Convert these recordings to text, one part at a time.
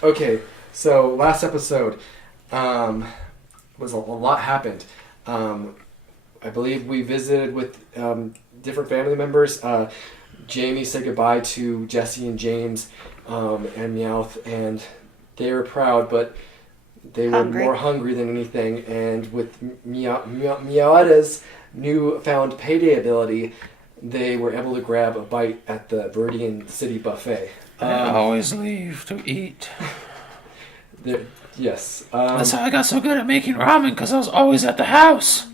Okay, so last episode was a lot happened. I believe we visited with different family members. Jamie said goodbye to Jesse and James and Meowth, and they were proud, but they were more hungry than anything. And with Meowada's newfound payday ability, they were able to grab a bite at the Viridian City buffet. I always leave to eat. Yes. That's how I got so good at making ramen, because I was always at the house.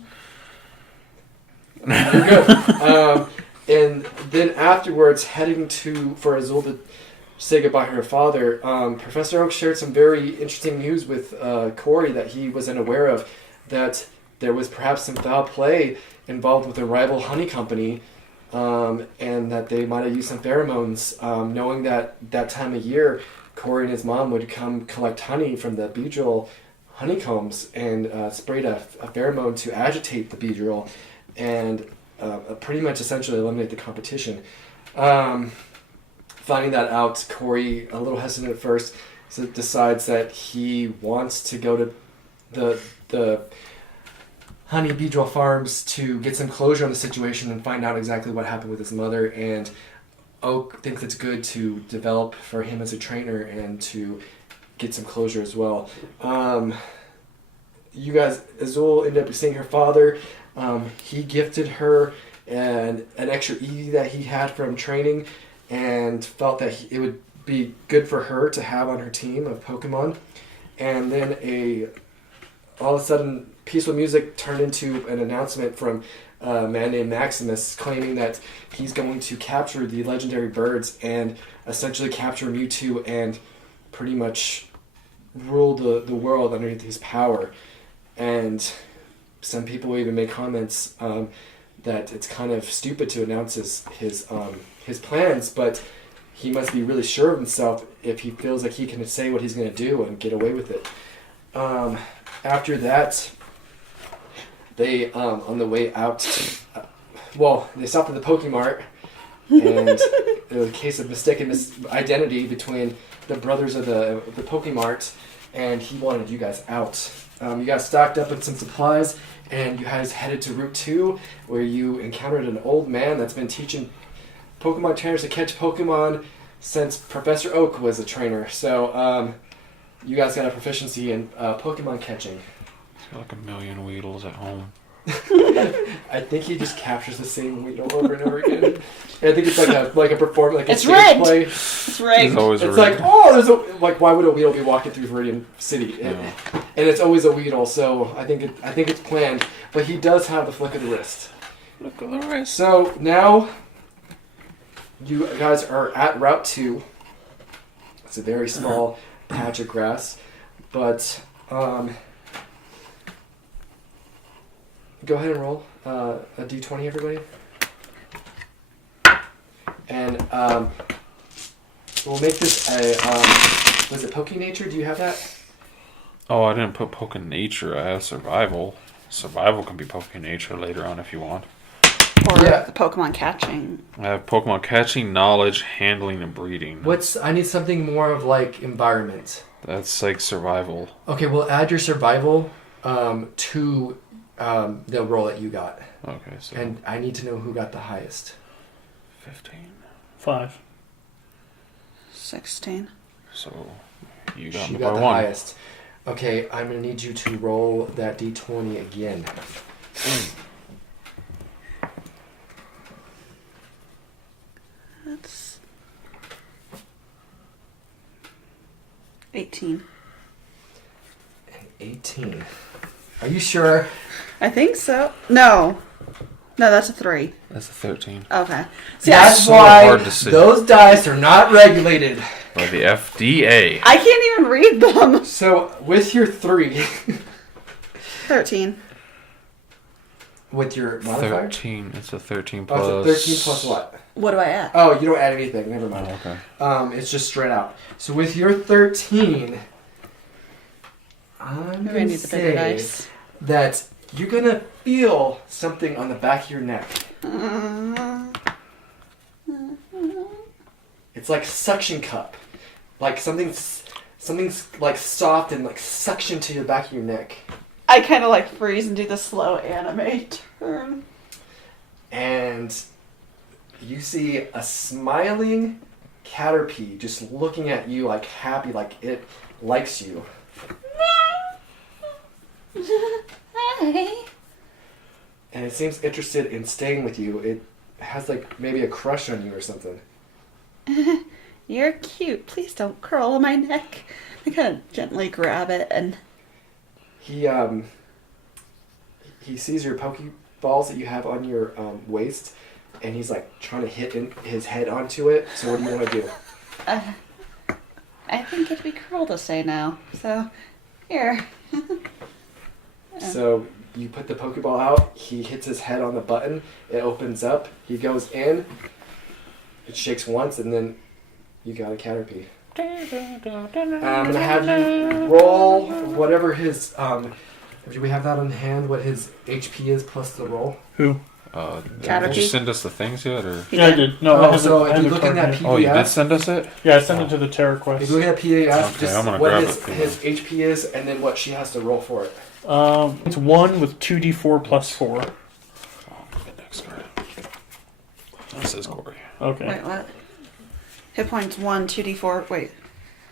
You're good. And then afterwards, heading for Azul to say goodbye to her father, Professor Oak shared some very interesting news with Kory that he was unaware of, that there was perhaps some foul play involved with a rival honey company, and that they might have used some pheromones, knowing that time of year, Kory and his mom would come collect honey from the Beedrill honeycombs and sprayed a pheromone to agitate the Beedrill and pretty much essentially eliminate the competition. Finding that out, Kory, a little hesitant at first, decides that he wants to go to the Honey Beedrill Farms to get some closure on the situation and find out exactly what happened with his mother. And Oak thinks it's good to develop for him as a trainer and to get some closure as well. You guys, Azul ended up seeing her father. He gifted her an extra E that he had from training and felt that it would be good for her to have on her team of Pokemon. And then all of a sudden, peaceful music turned into an announcement from a man named Maximus claiming that he's going to capture the legendary birds and essentially capture Mewtwo and pretty much rule the world underneath his power. And some people even make comments that it's kind of stupid to announce his plans, but he must be really sure of himself if he feels like he can say what he's going to do and get away with it. After that, they, on the way out, they stopped at the Pokemart, and it was a case of mistaken identity between the brothers of the Pokemart, and he wanted you guys out. You guys stocked up on some supplies, and you guys headed to Route 2, where you encountered an old man that's been teaching Pokemon trainers to catch Pokemon since Professor Oak was a trainer. So, you guys got a proficiency in Pokemon catching. He's got like a million Weedles at home. I think he just captures the same Weedle over and over again. And I think it's like a performance, like a stage rigged. play. It's rigged. It's always It's rigged. like why would a Weedle be walking through Viridian City? Yeah. And it's always a Weedle, so I think it's planned. But he does have the flick of the wrist. Look at the wrist. So now you guys are at Route 2. It's a very small patch of grass, but go ahead and roll a d20, everybody. And we'll make this a was it Poke Nature? Do you have that? Oh, I didn't put poke nature. I have survival. Survival can be poke nature later on if you want. Or Yeah. the Pokemon catching. I have Pokemon catching, knowledge, handling, and breeding. I need something more of like environment. That's like survival. Okay, we'll add your survival to the roll that you got. Okay, so And I need to know who got the highest. 15. 5. 16. So you got She me got by the 1. highest. Okay, I'm going to need you to roll that d20 again. That's 18. 18. Are you sure? I think so. No, that's a 3. That's a 13. Okay. See, That's so why hard to see. those dice are not regulated. By the FDA. I can't even read them. So, with your 3, 13. with your modifier? 13. It's a 13 plus. Oh, it's a 13 plus what? What do I add? Oh, you don't add anything. Never mind. Oh, okay. It's just straight out. So with your 13, I'm Maybe I going to need the bigger say dice. that you're going to feel something on the back of your neck. It's like a suction cup. Like something's like soft and like suction to the back of your neck. I kind of like freeze and do the slow anime turn. And you see a smiling Caterpie just looking at you like happy, like it likes you. Hi. And it seems interested in staying with you. It has like maybe a crush on you or something. You're cute. Please don't curl on my neck. I kind of gently grab it and... He sees your Pokeballs that you have on your waist, and he's like trying to hit his head onto it. So what do you want to do? I think it'd be cruel to say no. So, here. So you put the Pokeball out. He hits his head on the button. It opens up. He goes in. It shakes once, and then you got a Caterpie. I'm gonna have you roll whatever his do we have that on hand? What his HP is plus the roll? Who? Did you send us the things yet, or? Yeah, I did. No, I have so I if have you the look in card that here. PDF, Oh, you did send us it? Yeah, I sent it to the Terra Quest. if you look at that PDF, Okay, just I'm gonna what grab his, it for you. his HP is, and then what she has to roll for it. It's 1 with 2d4 plus 4. Oh, the next card. That says Kory. Okay. Wait, what? Hit points 1, 2d4. Wait.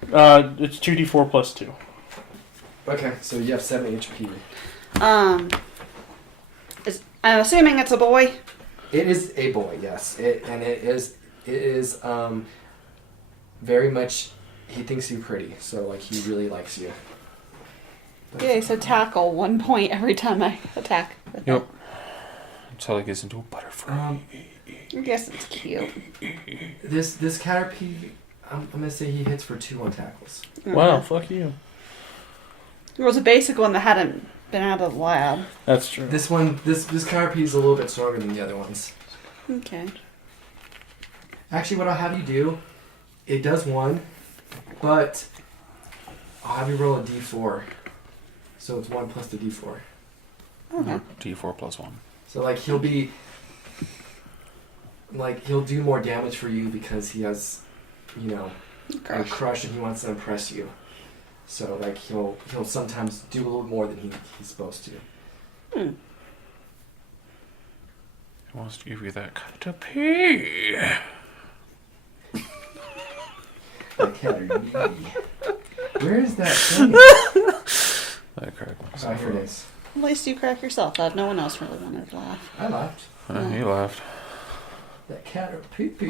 It's 2d4 plus 2. Okay, so you have 7 HP. I'm assuming it's a boy. It is a boy, yes. It is very much. He thinks you pretty, so like he really likes you. Yeah, so tackle 1 point every time I attack. with Yep. Until it gets into a butterfly. it. I guess it's cute. This Caterpie, I'm gonna say he hits for 2 on tackles. Wow, fuck you. It was a basic one that hadn't been out of the lab. That's true. This Caterpie is a little bit stronger than the other ones. Okay. Actually, what I'll have you do, it does 1, but I'll have you roll a d4. So it's 1 plus the d4. Okay. D4 plus 1. So like he'll do more damage for you because he has, a crush and he wants to impress you. So like he'll sometimes do a little more than he's supposed to. Hmm. He wants to give you that Caterpie. Where is that thing? That card. Oh, here it is. At least you crack yourself up. No one else really wanted to laugh. I laughed. He laughed. That cat or pee-pee.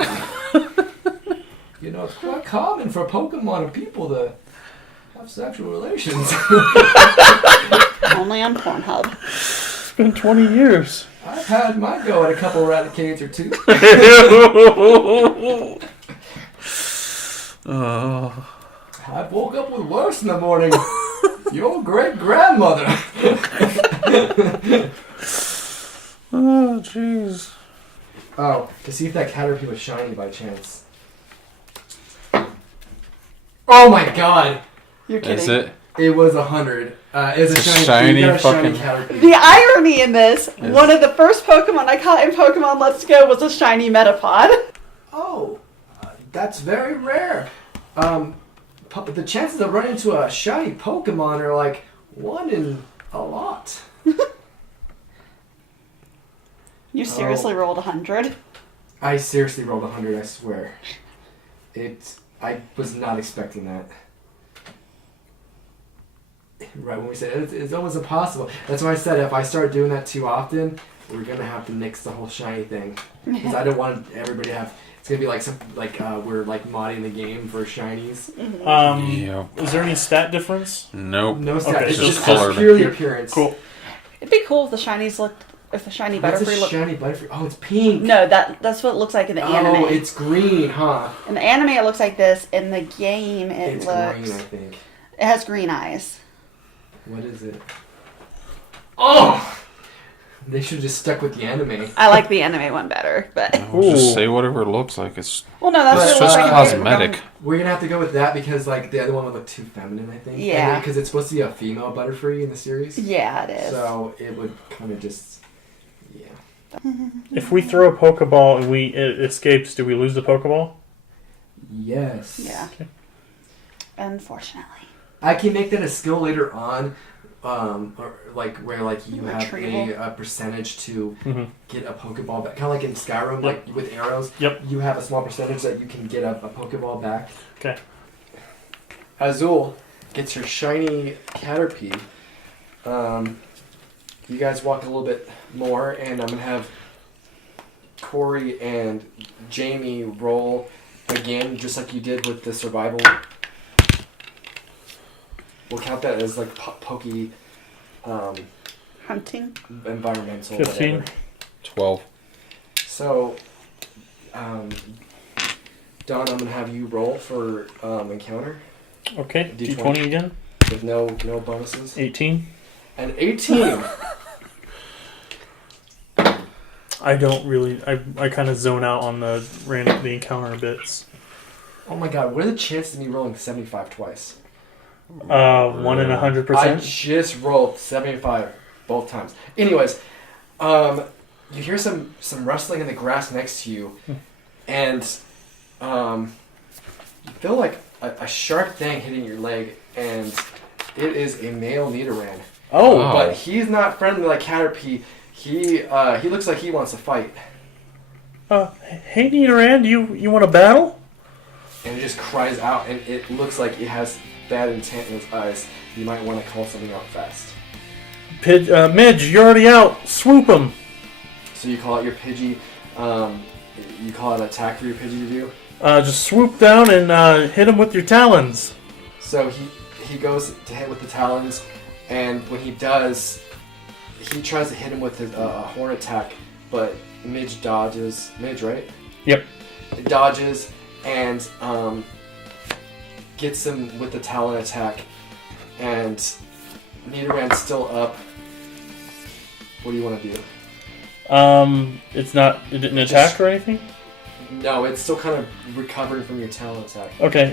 It's quite common for Pokemon and people to have sexual relations. Only on Pornhub. It's been 20 years. I've had my go at a couple Raticades or 2. I woke up with worse in the morning. Your great-grandmother. Oh, jeez. Oh, to see if that Caterpie was shiny by chance. Oh my god! You're kidding. Is it? It was 100. It's a shiny. shiny You got a shiny fucking- Caterpie. The irony in this, one of the first Pokemon I caught in Pokemon Let's Go was a shiny Metapod. Oh, that's very rare. The chances of running into a shiny Pokemon are like 1 in a lot. You seriously rolled 100? I seriously rolled 100, I swear. I was not expecting that. Right when we said it's almost impossible. That's why I said if I start doing that too often, we're gonna have to nix the whole shiny thing. Because I don't want everybody to have. It's gonna be like we're like modding the game for shinies. Is there any stat difference? Nope. No stat. Okay, It's so just it's colored. purely appearance. Cool. It'd be cool if the shinies looked, if the shiny What's a Butterfree looked. shiny Butterfree? Oh, it's pink. No, that's what it looks like in the anime. Oh, it's green, huh? In the anime, it looks like this. In the game, It's looks. green, I think. It has green eyes. What is it? Oh! They should have just stuck with the anime. I like the anime one better, but We'll just Ooh. say whatever it looks like. It's well, no, that's But- what it's it looks just like. cosmetic. We're gonna have to go with that because like the other one would look too feminine, I think. Yeah. Because it's supposed to be a female Butterfree in the series. Yeah, it is. So it would kind of just, yeah. If we throw a Pokeball and it escapes, do we lose the Pokeball? Yes. Yeah. Okay. Unfortunately. I can make that a skill later on, or like where like you have Retrieval. a percentage to Mm-hmm. get a Pokeball back, kind of like in Skyrim, like with arrows. Yep. You have a small percentage that you can get a Pokeball back. Okay. Azul gets her shiny Caterpie. You guys walk a little bit more, and I'm gonna have Kory and Jamie roll again, just like you did with the survival. We'll count that as like pokey, Hunting. environmental. 15. Whatever. 12. So, Don, I'm gonna have you roll for encounter Okay. D20. D20 again. with no bonuses. 18. And 18. I don't really. I kind of zone out on the encounter bits. Oh my God! What are the chances of me rolling 75 twice? 1 in I 100%. just rolled 75 both times. Anyways, you hear some rustling in the grass next to you, and you feel like a sharp thing hitting your leg, and it is a male Nidoran. Oh, Wow. But he's not friendly like Caterpie. He looks like he wants to fight, hey Nidoran, you want to battle? and he just cries out, and it looks like it has bad intent in his eyes. You might want to call something out fast. Midge, you're already out. Swoop him. So you call out your Pidgey. You call out an attack for your Pidgey to do. Just swoop down and hit him with your talons. So he goes to hit with the talons, and when he does, he tries to hit him with his horn attack, but Midge dodges. Midge, right? Yep. It dodges and gets him with the talon attack, and Nidoran's still up. What do you want to do? It didn't attack or anything? No, it's still kind of recovering from your talon attack. Okay,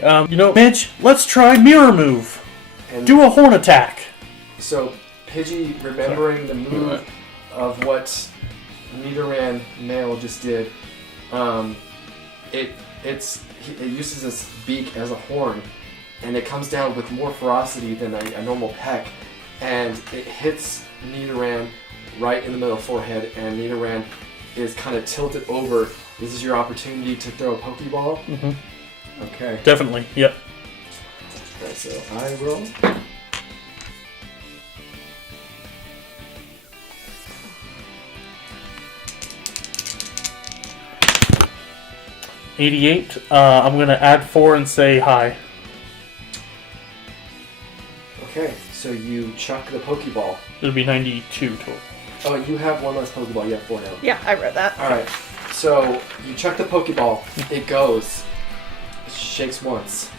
Midge, let's try Mirror Move. And Do a horn attack. so Pidgey, remembering the move of what Nidoran male just did, it uses its beak as a horn, and it comes down with more ferocity than a normal peck, and it hits Nidoran right in the middle of the forehead, and Nidoran is kind of tilted over. This is your opportunity to throw a Pokeball. Mhm. Okay. Definitely, yep. Okay, so I roll. $88. I'm gonna add 4 and say hi. Okay, so you chuck the Pokeball. It'll be 92 total. Oh, you have one less Pokeball. You have 4 now. Yeah, I read that. Alright, so you chuck the Pokeball. It goes. It shakes once.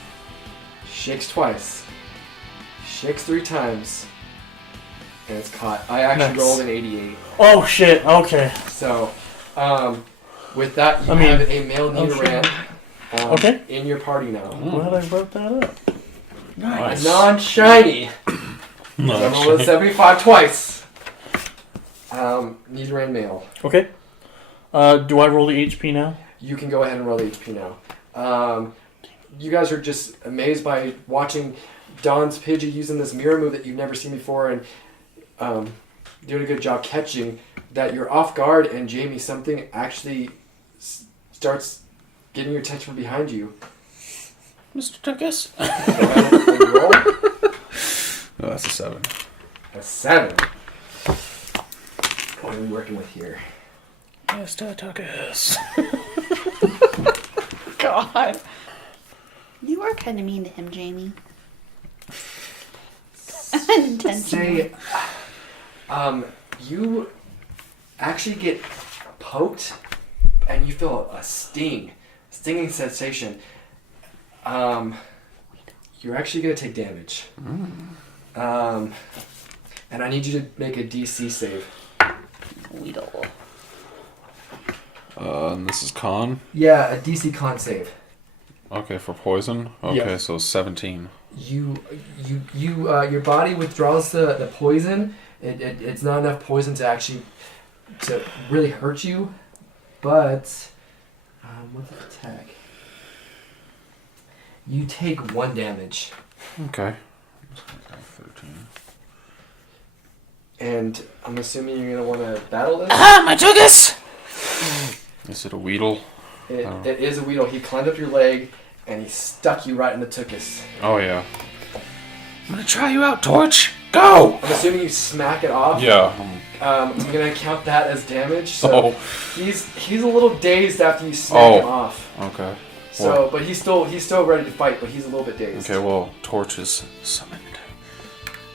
Shakes twice. Shakes 3 times. And it's caught. I actually Nice. rolled an 88. Oh shit! Okay. So, with that, you I mean- have a male Oh, Nidoran Okay. in your party now. I'm glad I wrote that up. Nice. A non-shiny. No, I'm rolling 75 twice. Need to rain mail. Okay. Do I roll the HP now? You can go ahead and roll the HP now. You guys are just amazed by watching Don's Pidgey using this mirror move that you've never seen before, and doing a good job catching that you're off guard, and Jamie, something actually starts getting your attention from behind you. Mr. Tuckus. Go ahead and roll. Oh, that's a 7. A 7. What are we working with here? Mr. Tuckus. God. You are kind of mean to him, Jamie. Unintentionally. Say, you actually get poked, and you feel a stinging sensation. You're actually going to take damage. And I need you to make a DC save. Weedle. And this is con? Yeah, a DC con save. Okay, for poison? Okay, Yeah. so 17. Your body withdraws the poison. It's not enough poison to actually to really hurt you, but what's the attack? You take 1 damage, Okay. 13. and I'm assuming you're gonna want to battle this. Ah, my Tuckus! Is it a Weedle? It is a Weedle. He climbed up your leg and he stuck you right in the tuchus. Oh, yeah. I'm gonna try you out, Torch. Go! I'm assuming you smack it off. Yeah. I'm gonna count that as damage. So Oh. he's a little dazed after you smack him off. Okay. So, but he's still ready to fight, but he's a little bit dazed. Okay, well, Torch is summoned.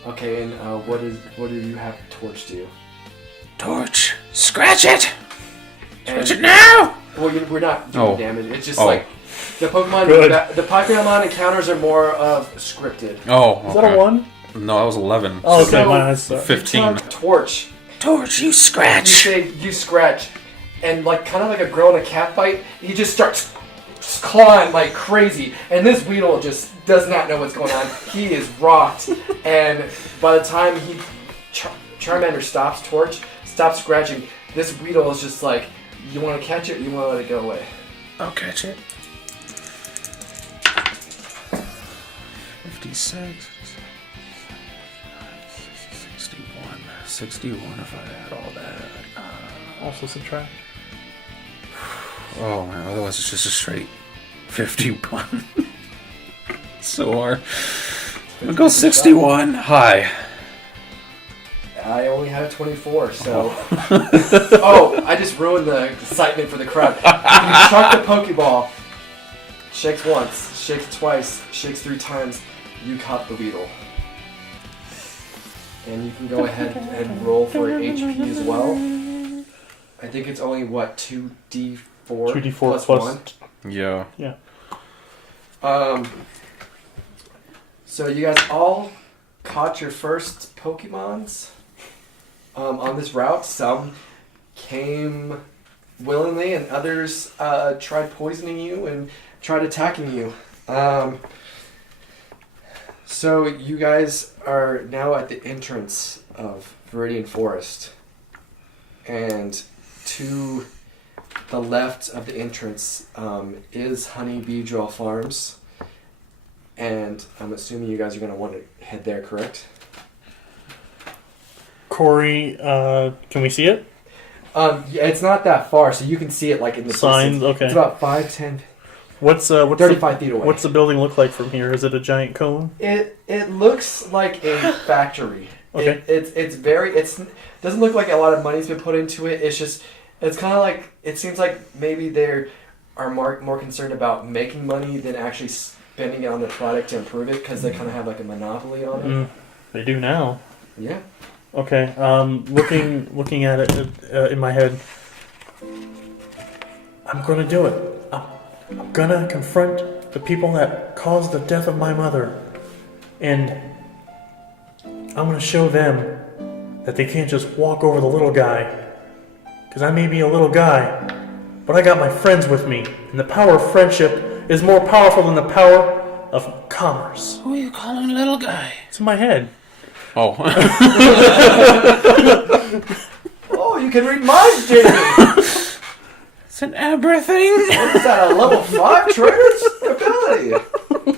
Okay, and what do you have Torch do? Torch, scratch it! And, Scratch it now! well, we're not doing Oh. damage. It's just Oh. like the Pokemon. Good. The Pokemon encounters are more of scripted. Oh, okay. Is that a 1? No, that was 11. Oh, okay. So- Mine has 15. Torch. Torch, you You scratch! say you scratch, and like kind of like a girl in a cat fight, he just starts clawing like crazy, and this Weedle just does not know what's going on. He is rocked, and by the time Charmander stops scratching, this Weedle is just like, you want to catch it, or you want to let it go away. I'll catch it. 56, 61, 61 if I had all that. Also subtract. Oh, man. Otherwise, it's just a straight 51. So hard. I'm gonna go 61. Hi. I only had 24, so... Oh, I just ruined the excitement for the crowd. You chuck the Pokeball, shakes once, shakes twice, shakes 3 times, you caught the Weedle. And you can go ahead and roll for HP as well. I think it's only, 2d4? 2d4 plus 1? Yeah. Yeah. So you guys all caught your first Pokemons on this route. Some came willingly, and others tried poisoning you and tried attacking you. So you guys are now at the entrance of Viridian Forest, and to the left of the entrance is Honey Beedrill Farms. And I'm assuming you guys are going to want to head there, correct? Kory, can we see it? Yeah, it's not that far, so you can see it like in the Signs, distance. okay. It's about 5, 10, What's 35 feet away. What's the building look like from here? Is it a giant cone? It looks like a factory. Okay. It's doesn't look like a lot of money's been put into it. It's kind of like, it seems like maybe they are more concerned about making money than actually spending it on the product to improve it, because they kind of have like a monopoly on it. They do now. Yeah. Okay. Looking at it in my head, I'm gonna do it. I'm gonna confront the people that caused the death of my mother, and I'm gonna show them that they can't just walk over the little guy. Because I may be a little guy, but I got my friends with me, and the power of friendship is more powerful than the power of commerce. Who are you calling little guy? It's in my head. Oh. Oh, you can read minds, Jamie! It's an Abra thing. What is that, a level 5 trainer's ability?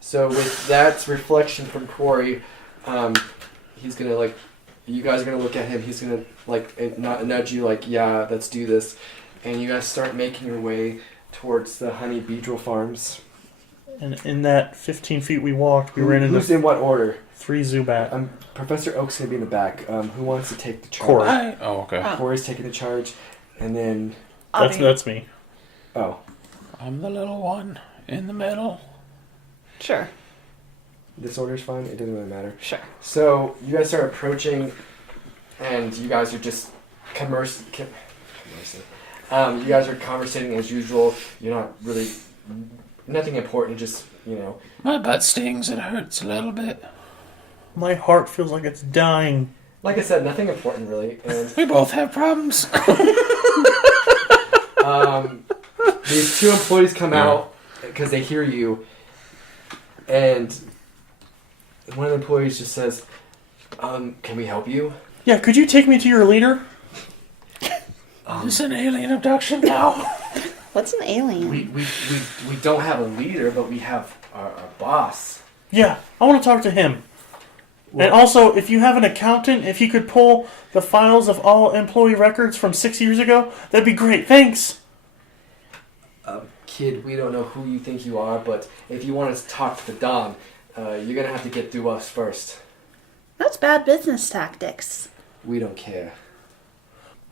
So with that reflection from Kory, he's gonna like, you guys are gonna look at him, he's gonna like nudge you like, yeah, let's do this. And you guys start making your way towards the Honey Beedrill Farms. And in that 15 feet we walked, we ran Who's into in what order? 3 Zubat. Professor Oak's gonna be in the back. Who wants to take the charge? Kory. Oh, okay. Kory's taking the charge, and then That's me. oh, I'm the little one in the middle. Sure. this order's fine. It doesn't really matter. Sure. So you guys start approaching, and you guys are just conversing. You guys are conversating as usual. You're not really nothing important. Just My butt stings. It hurts a little bit. My heart feels like it's dying. like I said, nothing important really. And We both have problems. these two employees come out because they hear you, and one of the employees just says, "Can we help you?" Yeah, could you take me to your leader? Is this an alien abduction now? What's an alien? We don't have a leader, but we have our boss. Yeah, I want to talk to him. And also, if you have an accountant, if you could pull the files of all employee records from 6 years ago, that'd be great. Thanks. Kid, we don't know who you think you are, but if you want to talk to the Don, you're going to have to get through us first. That's bad business tactics. We don't care.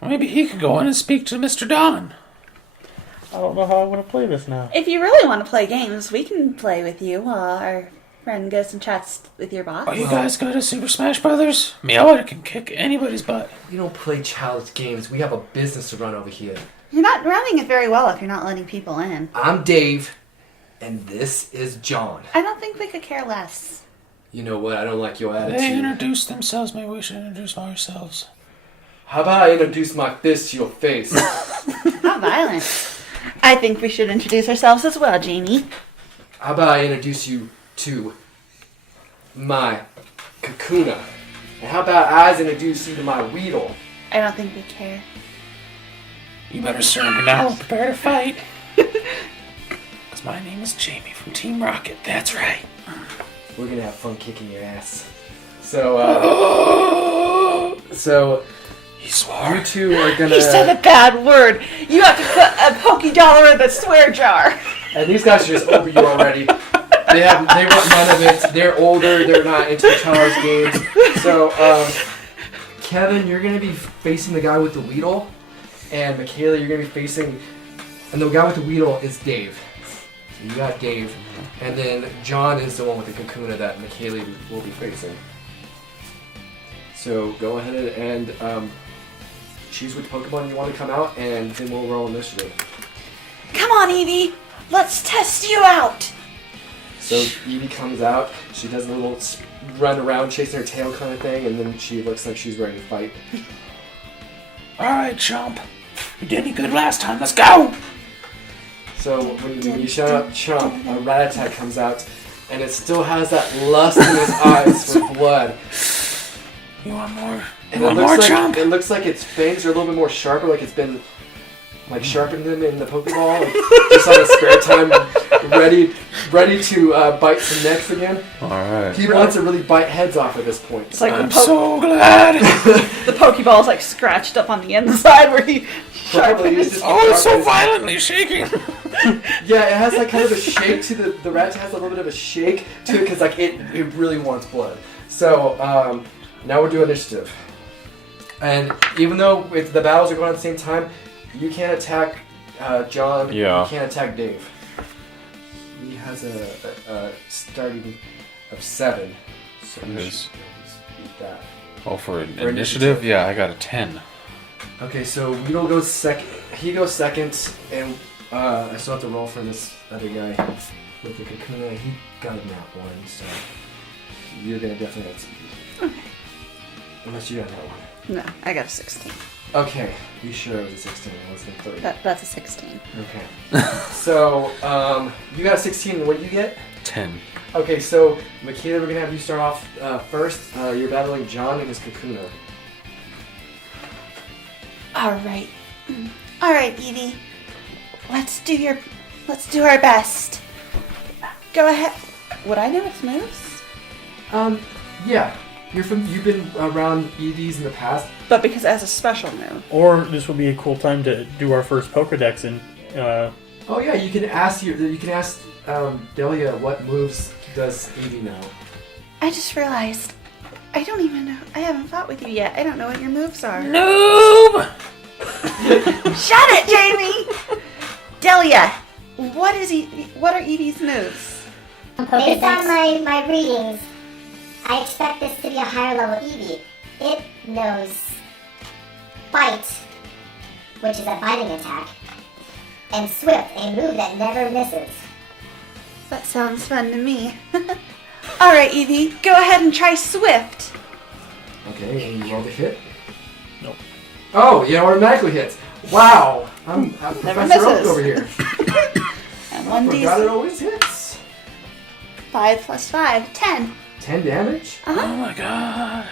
Maybe he could go in and speak to Mr. Don. I don't know how I want to play this now. If you really want to play games, we can play with you while our friend goes and chats with your boss. Oh, you guys go to Super Smash Brothers? Meowth can kick anybody's butt. We don't play childish games. We have a business to run over here. You're not running it very well if you're not letting people in. I'm Dave, and this is John. I don't think we could care less. You know what? I don't like your They attitude. introduced themselves. Maybe we should introduce ourselves. How about I introduce my fist to your face? Not violent. I think we should introduce ourselves as well, Jamie. How about I introduce you to my Kakuna? And how about I introduce you to my Weedle? I don't think we care. You better surrender now. Prepare to fight. Because my name is Jamie from Team Rocket. That's right. We're gonna have fun kicking your ass. So, He swore. you two are gonna... He said a bad word. You have to put a Poké Dollar in the swear jar. And these guys are just over you already. They want none of it. They're older. They're not into the child's games. So, Kevin, you're gonna be facing the guy with the Weedle, and Michaela, you're gonna be facing, and the guy with the Weedle is Dave. So you got Dave, and then John is the one with the Kakuna that Michaela will be facing. So go ahead and choose which Pokemon you want to come out, and then we'll roll initiative. Come on, Evie. Let's test you out. So Evie comes out, she does a little run around chasing her tail kind of thing, and then she looks like she's ready to fight. Alright, chump. You did me good last time. Let's go! So when you shout out Chump, a Rattata comes out, and it still has that lust in its eyes for blood. You want more? And You want more, chump? it looks like its fangs are a little bit more sharper, like it's been sharpened them in the Pokeball, like, just on his spare time, ready to bite some necks again. Alright. He wants to really bite heads off at this point. It's like I'm so glad. the Pokeball is like scratched up on the inside where he Probably sharpened it's his... just Oh, it's so sharpened. violently shaking. Yeah, it has like kind of a shake to the rat has a little bit of a shake to it because like it really wants blood. So now we're doing initiative, and even though the battles are going on at the same time, you can't attack John. Yeah. You can't attack Dave. He has a starting of 7, so you His- should be able to beat that. Oh, for initiative? initiative? Yeah, I got a 10. Okay, so Weedle goes second. He goes second, and I still have to roll for this other guy with the Kakuna. He got a nat 1, so you're gonna definitely outspeed. Okay. Unless you got a nat 1. No, I got a 16. Okay, be sure it was a 16. I was going to 30. That's a 16. Okay. So, you got a 16. What did you get? 10. Okay, so, Makita, we're going to have you start off first. You're battling John and his Kakuna. Alright. Alright, Evie. Let's do our best. Go ahead. Would I know its moves? Yeah. You've been around EVs in the past. But because it has a special move. Or this would be a cool time to do our first Pokedex and Oh yeah, you can ask Delia what moves does Evie know. I just realized I don't even know. I haven't fought with you yet. I don't know what your moves are. Noob! Shut it, Jamie! Delia, what are Evie's moves? Based on my readings, I expect this to be a higher level Eevee. It knows Bite, which is a biting attack, and Swift, a move that never misses. That sounds fun to me. Alright, Evie, go ahead and try Swift. Okay, and you roll the hit. Nope. Oh, you automatically hits. Wow, I'm Professor Oak misses. over here. And I forgot it 1d6. always hits. 5 plus 5, 10. 10 damage. Uh-huh. Oh my god.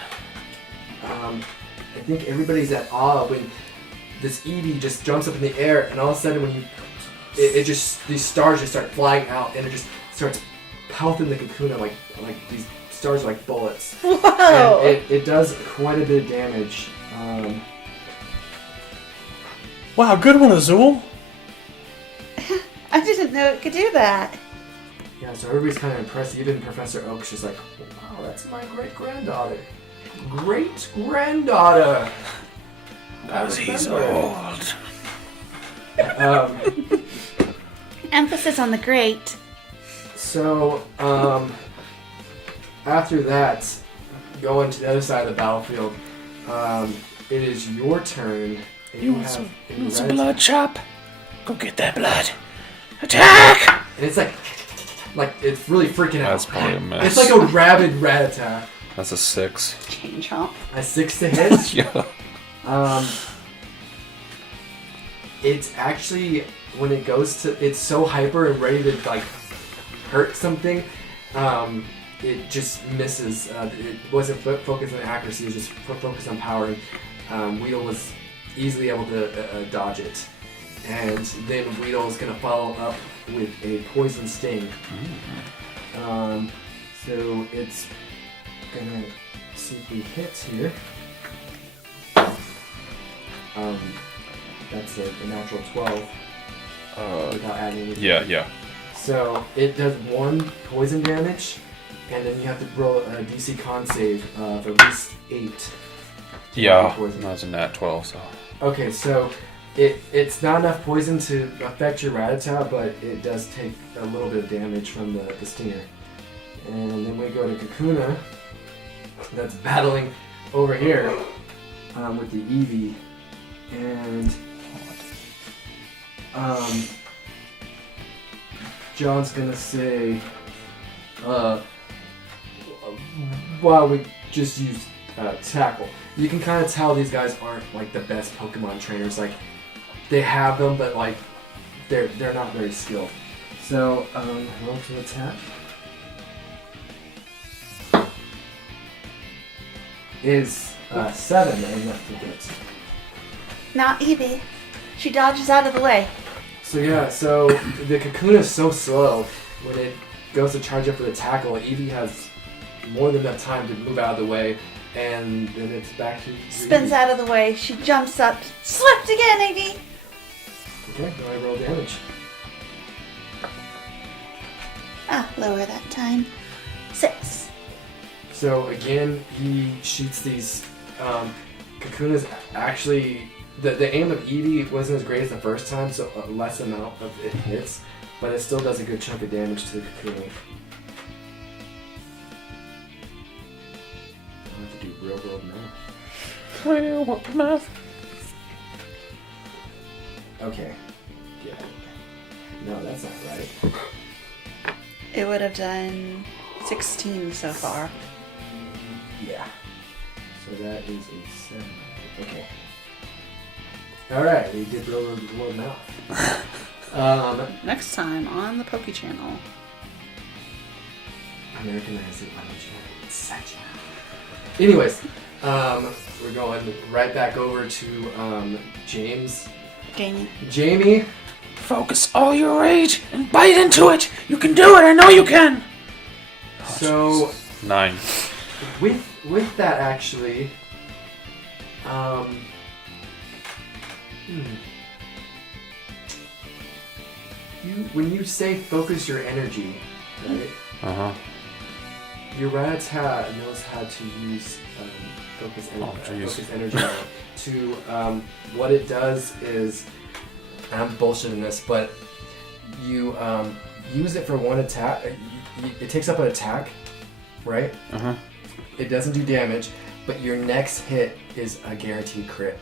I think everybody's at awe when this Eevee just jumps up in the air, and all of a sudden when these stars just start flying out, and it just starts pelting the Kakuna like these stars are like bullets. Whoa! And it does quite a bit of damage. wow, good one, Azul. I didn't know it could do that. Yeah, so everybody's kind of impressed. Even Professor Oak's just like, wow, that's my great-granddaughter. Great-granddaughter! Cause he's old. Emphasis on the great. So, after that, going to the other side of the battlefield, it is your turn. And You want some Retribution. blood, Chop? Go get that blood. Attack! And it's like it's really freaking out. That's probably a miss. It's like a rabid Rattata. That's a 6. Chain chomp. A 6 to hit. Yeah. It's actually when it goes to, it's so hyper and ready to like hurt something. It just misses. It wasn't focused on accuracy. It was just focused on power. And Weedle was easily able to dodge it. And then Weedle is gonna follow up with a poison sting. So it's gonna see if we hit here. That's a natural 12 without adding anything. Yeah. So it does 1 poison damage, and then you have to roll a DC con save of at least 8. Yeah. Poison. That was a nat 12, so. Okay, so it's not enough poison to affect your Rattata, but it does take a little bit of damage from the stinger. And then we go to Kakuna, that's battling over here with the Eevee. And John's gonna say, while we just use tackle. You can kind of tell these guys aren't like the best Pokemon trainers. Like they have them, but like they're not very skilled. So roll to attack. Is 7 enough to hit? Not Evie. She dodges out of the way. So yeah, so the Kakuna is so slow when it goes to charge up for the tackle. Eevee has more than enough time to move out of the way, and then it's back to Spins Eevee. out of the way. She jumps up. Slipped again, Evie. Okay, now I roll damage. Lower that time. 6. So again, he shoots these Kakunas. Actually, the aim of Eevee wasn't as great as the first time, so a less amount of it hits, but it still does a good chunk of damage to the Kakuna. I have to do real world math. Real world math. Okay. Yeah. No, that's not right. It would have done 16 so far. Yeah. So that is a 7. Okay. Alright, we did roll a mouth. Next time on the Poke Channel. Americanized it on the channel. It's Seicho. Anyways, we're going right back over to James. Jamie. Focus all your rage and bite into it. You can do it. I know you can. So 9. with that actually, when you say focus your energy, right? Your Rattata knows how to use focus energy to what it does is, I'm bullshitting this, but you use it for one attack. It takes up an attack, right? It doesn't do damage, but your next hit is a guaranteed crit.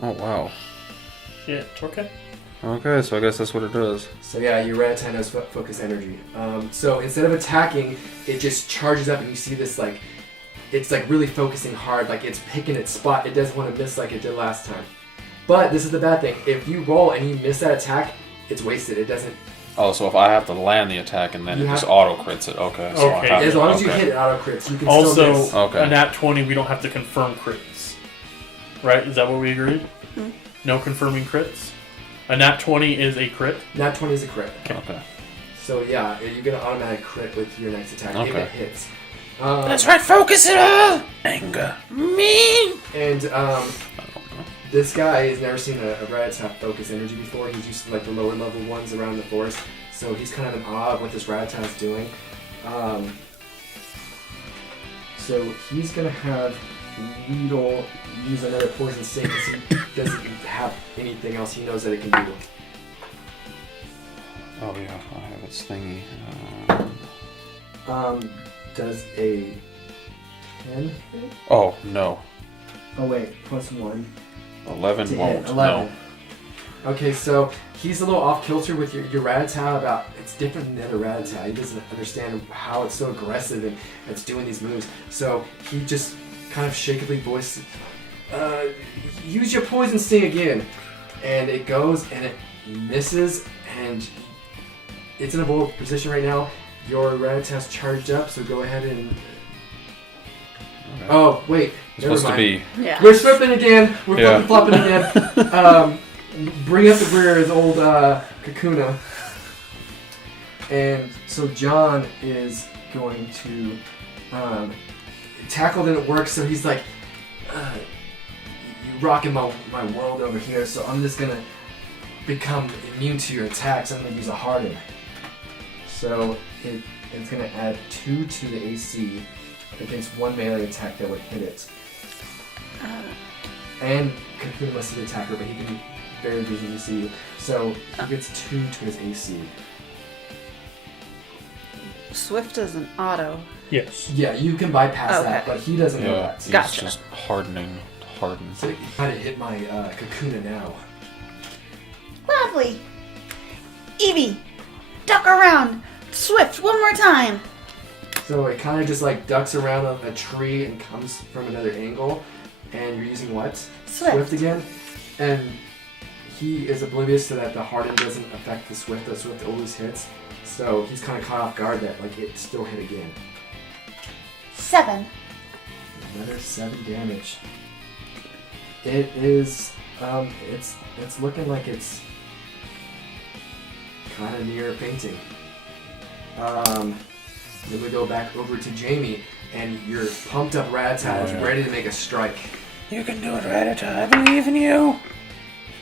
Oh, wow. Yeah, okay. Okay, so I guess that's what it does. So yeah, your Rattata knows focus energy. So instead of attacking, it just charges up and you see this like, it's like really focusing hard, like it's picking its spot. It doesn't want to miss like it did last time. But this is the bad thing. If you roll and you miss that attack, it's wasted. It doesn't... Oh, so if I have to land the attack and then it just auto crits it. Okay. So Okay. I have As long as to, you okay. hit it auto crits, you can still miss. Okay. A nat 20, we don't have to confirm crits. Right? Is that what we agreed? No confirming crits? A nat 20 is a crit? Nat 20 is a crit. Okay. So yeah, you get an automatic crit with your next attack if Okay. it hits. That's right. Focus it all. Anger. Me. And this guy has never seen a Rattata focus energy before. He's used to like the lower level ones around the forest. So he's kind of in awe of what this Rattata's doing. So he's going to have Weedle use another poison sting because he doesn't have anything else he knows that it can do. Oh yeah, I have its thingy. Does a 10 hit? Oh no. Oh wait, +1. 11 to won't. hit. 11. Okay, so he's a little off kilter with your Rattata about it's different than the other Rattata. He doesn't understand how it's so aggressive and it's doing these moves. So he just kind of shakily voices, use your poison sting again. And it goes and it misses and it's in a bold position right now. Your Rattata's charged up, so go ahead and... Okay. Oh, wait. It's supposed to be. Yeah. We're slipping again. We're Yeah. flopping again. Bring up the rear is old Kakuna. And so John is going to tackle didn't work, so he's like, you're rocking my world over here, so I'm just gonna become immune to your attacks. I'm gonna use a harden. So it's gonna add 2 to the AC against one melee attack that would hit it. And Kakuna must see the attacker, but he can very visually see you. So he gets 2 to his AC. Swift is an auto. Yes. Yeah, you can bypass Okay. that, but he doesn't know Yeah. that. He's Gotcha. just harden. So you gotta hit my Kakuna now. Lovely. Evie, duck around. Swift, one more time. So it kind of just like ducks around a tree and comes from another angle. And you're using what? Swift. Again. And he is oblivious to that the harden doesn't affect the Swift. The Swift always hits. So he's kind of caught off guard that like it still hit again. 7. Another 7 damage. It is, it's looking like it's kind of near fainting. Then we go back over to Jamie, and your pumped up Rattata is ready to make a strike. You can do it, Rattata. I believe in you.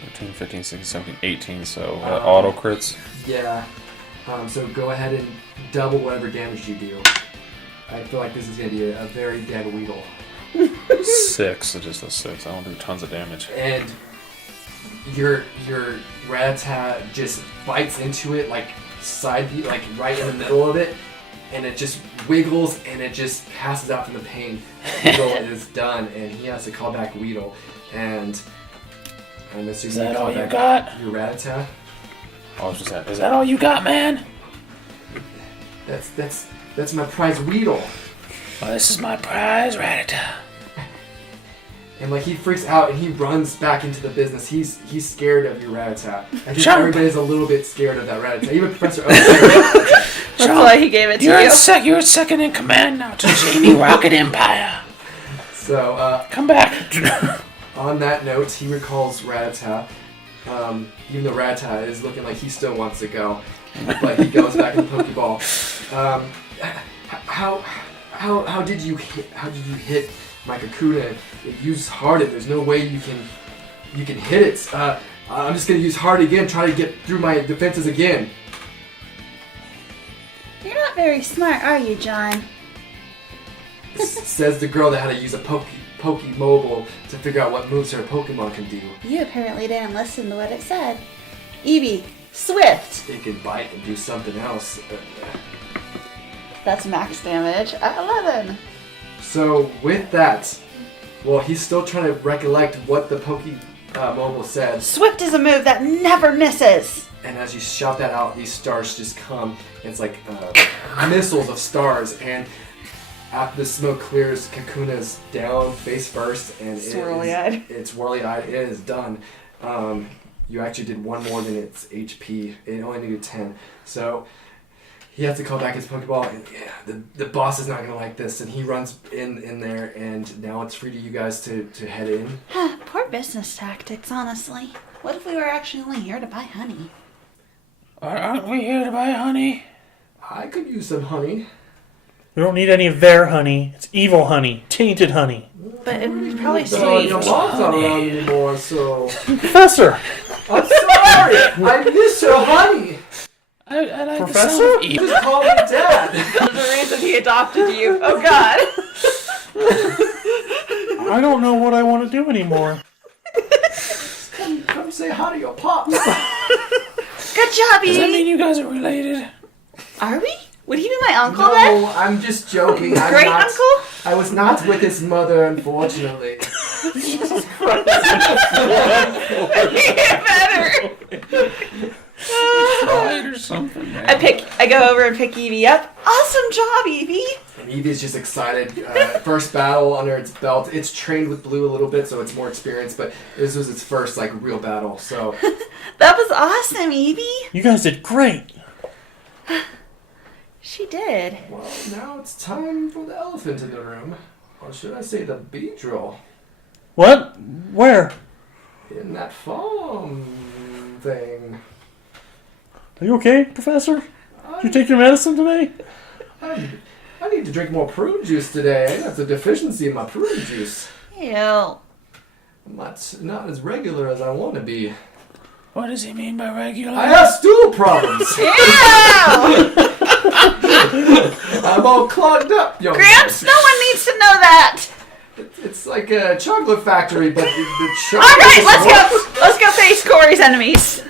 14, 15, 16, 17, 18, so auto crits. Yeah. So go ahead and double whatever damage you do. I feel like this is going to be a very dead Weedle. 6, just a 6. I don't do tons of damage. And your Rattata just bites into it like like right in the middle of it, and it just wiggles and it just passes out from the pain. Weedle is done, and he has to call back Weedle. And I'm assuming Is that you call all you back got? your Rattata. I was just at. Is that all you got, man? That's my prize Weedle. Well, this is my prize, Rattata. And like he freaks out and he runs back into the business. He's scared of you, Rattata. I think Jump. everybody's a little bit scared of that Rattata. Even Professor Oak's scared of that That's why he gave it to You're second in command now to Jamie Rocket Empire. Rattata. So Come back. on that note, he recalls Rattata. Even though Rattata is looking like he still wants to go, but he goes back in the Pokeball. How did you hit my Kakuna? It used Hearted. There's no way you can hit it. I'm just gonna use Heart again. Try to get through my defenses again. You're not very smart, are you, John? Says the girl that had to use a Pokemobile to figure out what moves her Pokemon can do. You apparently didn't listen to what it said. Eevee, Swift. It can bite and do something else. That's max damage at 11. So with that, well, he's still trying to recollect what the Pokemobile said. Swift is a move that never misses. And as you shout that out, these stars just come. It's like missiles of stars. And after the smoke clears, Kakuna's down face first, and Swirly-eyed. It's whirly-eyed. It is done. You actually did one more than its HP. It only needed 10. So he has to call back his Pokeball, and yeah, the boss is not going to like this. And he runs in there, and now it's free to you guys to head in. Poor business tactics, honestly. What if we were actually only here to buy honey? Aren't we here to buy honey? I could use some honey. We don't need any of their honey. It's evil honey. Tainted honey. But it would probably So sweet. your mom's not around anymore, so... Professor! I'm sorry! I miss her honey! I like Professor? the sound of evil. Just call me dad! There's a reason he adopted you. Oh, God. I don't know what I want to do anymore. Come say hi to your pops. Good job, Does that Eevee. mean you guys are related? Are we? Would he be my uncle then? No, I'm just joking. I'm Great not, uncle? I was not with his mother, unfortunately. Get better. Pride or something, man. I go over and pick Eevee up. Awesome job, Eevee. And Eevee's just excited. First battle under its belt. It's trained with Blue a little bit, so it's more experienced, but this was its first, like, real battle, so... That was awesome, Eevee. You guys did great. She did. Well, now it's time for the elephant in the room. Or should I say the Beedrill. What? Where? In that farm thing. Are you okay, Professor? Did you take your medicine today? I need to drink more prune juice today. I got a deficiency in my prune juice. Ew. I'm not as regular as I want to be. What does he mean by regular? I have stool problems. Ew! I'm all clogged up, young Gramps, no one needs to know that. It's like a chocolate factory, but the chocolate. All right, let's go face Kory's enemies.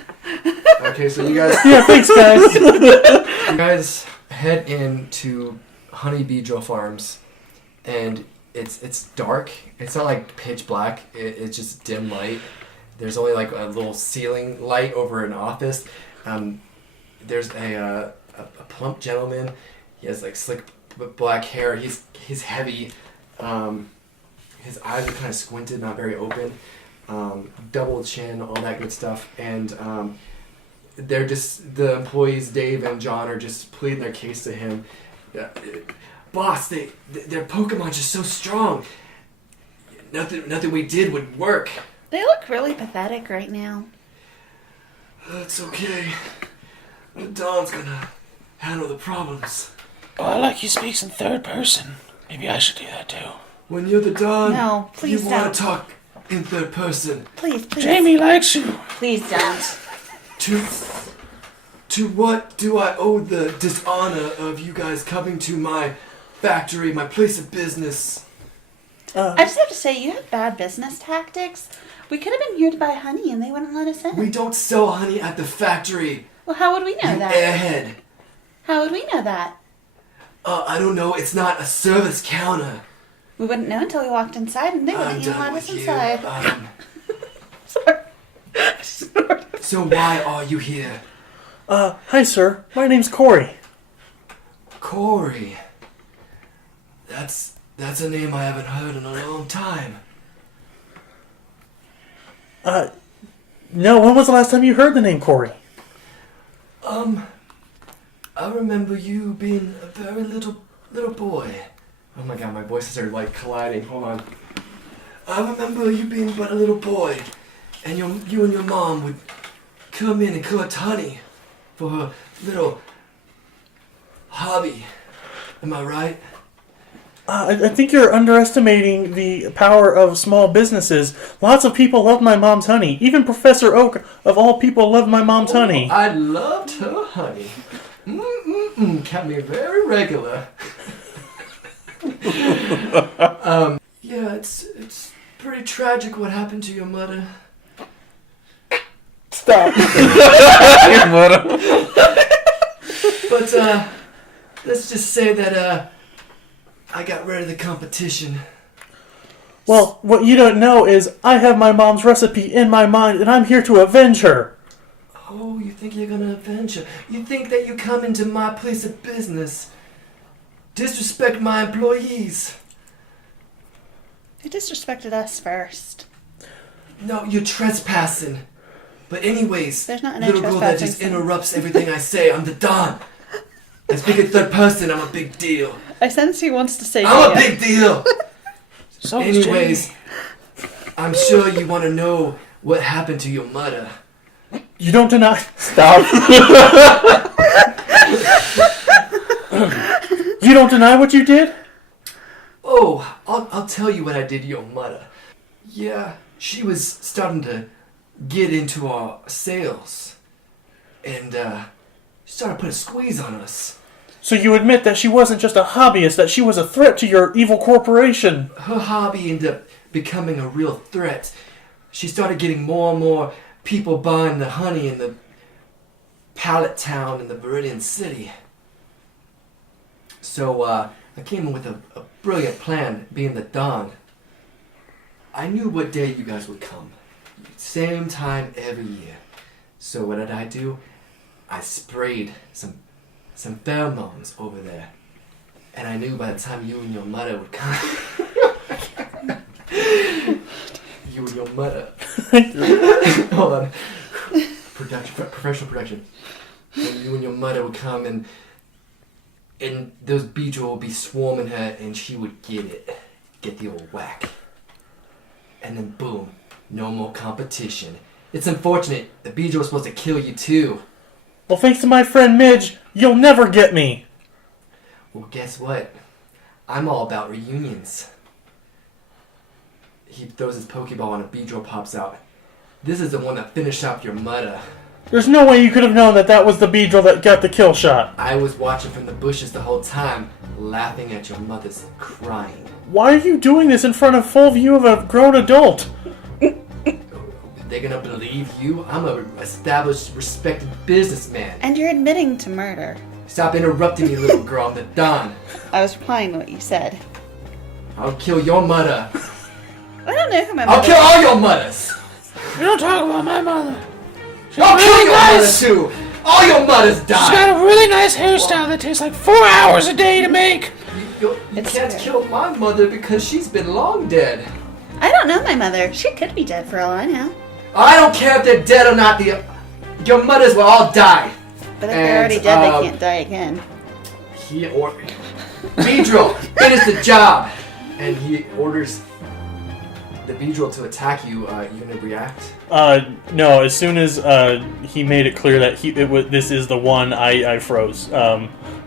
Okay, so you guys, Yeah, thanks, guys. you guys head into Honey Beedrill Farms, and it's dark. It's not like pitch black. It's just dim light. There's only like a little ceiling light over an office. There's a plump gentleman. He has like slick black hair. He's heavy. His eyes are kind of squinted, not very open. Double chin, all that good stuff. And they're just, the employees, Dave and John, are just pleading their case to him. Boss, their Pokemon just so strong. Nothing we did would work. They look really pathetic right now. That's okay. The Don's gonna handle the problems. Oh, I like he speaks in third person. Maybe I should do that too. When you're the Don, No, please you want don't. to talk in third person. Please. Jamie likes you. Please don't. To what do I owe the dishonor of you guys coming to my factory, my place of business? I just have to say, you have bad business tactics. We could have been here to buy honey and they wouldn't let us in. We don't sell honey at the factory. Well, how would we know You that? airhead. How would we know that? I don't know. It's not a service counter. We wouldn't know until we walked inside and they I'm wouldn't even done let us with you. inside. Sorry. So why are you here? Hi, sir. My name's Kory. Kory. That's a name I haven't heard in a long time. No, when was the last time you heard the name Kory? I remember you being a very little boy. Oh my god, my voices are like colliding. Hold on. I remember you being but a little boy, and you and your mom would come in and collect honey for her little hobby. Am I right? I think you're underestimating the power of small businesses. Lots of people love my mom's honey. Even Professor Oak, of all people, loved my mom's honey. I loved her honey. Kept me very regular. Yeah, it's pretty tragic what happened to your mother. Stop. But let's just say that I got rid of the competition. Well, what you don't know is I have my mom's recipe in my mind, and I'm here to avenge her. Oh, you think you're gonna avenge her? You think that you come into my place of business, disrespect my employees? They disrespected us first. No, you're trespassing. But anyways, There's not any little girl that trespassing, just so- interrupts everything I say, I'm the Don. I speak in third person, I'm a big deal. I sense he wants to say I'm a yeah. big deal. So is Anyways, I'm sure you want to know what happened to your mother. You don't deny... Stop. You don't deny what you did? Oh, I'll tell you what I did to your mother. Yeah, she was starting to get into our sales. And, she started putting a squeeze on us. So you admit that she wasn't just a hobbyist, that she was a threat to your evil corporation. Her hobby ended up becoming a real threat. She started getting more and more people buying the honey in the pallet town in the Viridian City. So, I came in with a brilliant plan, being the Don. I knew what day you guys would come. Same time every year. So what did I do? I sprayed some pheromones over there. And I knew by the time you and your mother would come... you and your mother... Hold on. Professional production. And you and your mother would come and those Beedrill would be swarming her and she would get the old whack. And then boom, no more competition. It's unfortunate, the Beedrill was supposed to kill you too. Well, thanks to my friend Midge, you'll never get me. Well, guess what? I'm all about reunions. He throws his Pokeball and a Beedrill pops out. This is the one that finished off your mother. There's no way you could have known that that was the Beedrill that got the kill shot. I was watching from the bushes the whole time, laughing at your mother's crying. Why are you doing this in front of full view of a grown adult? They're gonna believe you? I'm a established, respected businessman. And you're admitting to murder. Stop interrupting me, little girl. I'm the Don. I was replying to what you said. I'll kill your mother. I don't know who my I'll mother kill all your mothers. You don't talk about my mother. I'll kill your nice. mother too. All your mothers She's die. got a really nice hairstyle that takes like 4 hours a day to make. You It's can't fair. kill my mother because she's been long dead. I don't know my mother. She could be dead for all I know. I don't care if they're dead or not. Your mothers will all die. But if they're already dead, And, they can't die again. Beedrill, finish the job. And he orders the Beedrill to attack you. You gonna react? No, as soon as he made it clear that this is the one, I froze.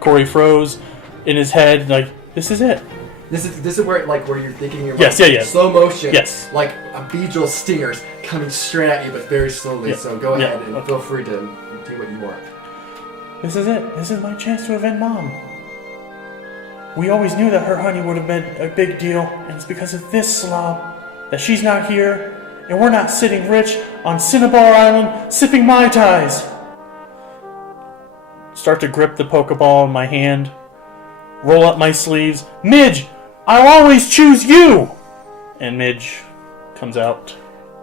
Kory froze in his head, like, this is it. This is where you're thinking you're Yes, slow motion. Yes. Like a Beedrill stingers coming straight at you, but very slowly. Yeah. So go Yeah. ahead and feel free to do what you want. This is it. This is my chance to avenge Mom. We always knew that her honey would have been a big deal, and it's because of this slob that she's not here, and we're not sitting rich on Cinnabar Island sipping Mai Tais. Start to grip the Pokeball in my hand, roll up my sleeves. Midge, I'll always choose you! And Midge comes out.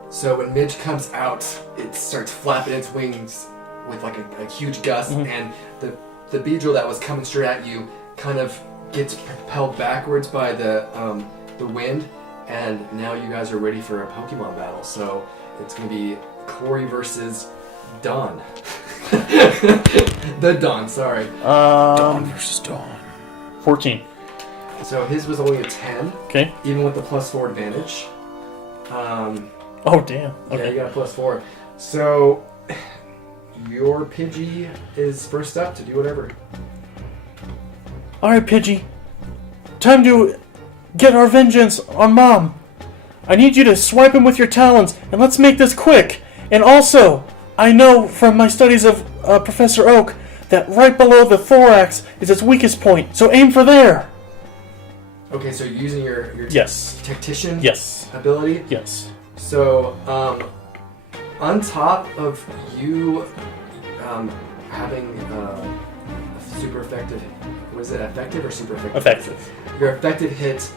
So when Midge comes out, it starts flapping its wings with like a huge gust, and the Beedrill that was coming straight at you kind of gets propelled backwards by the wind, and now you guys are ready for a Pokemon battle. So it's going to be Kory versus Dawn. The Dawn, sorry. Dawn versus Dawn. 14. So his was only a 10, Okay. even with the +4 advantage. Oh, damn. Yeah, Okay. you got a +4. So your Pidgey is first up to do whatever. Alright, Pidgey. Time to get our vengeance on Mom. I need you to swipe him with your talons, and let's make this quick. And also, I know from my studies of Professor Oak that right below the thorax is its weakest point, so aim for there. Okay, so you're using your Yes. tactician Yes. ability. Yes. So, on top of you having a super effective, was it effective or super effective? Effective. Your effective hit,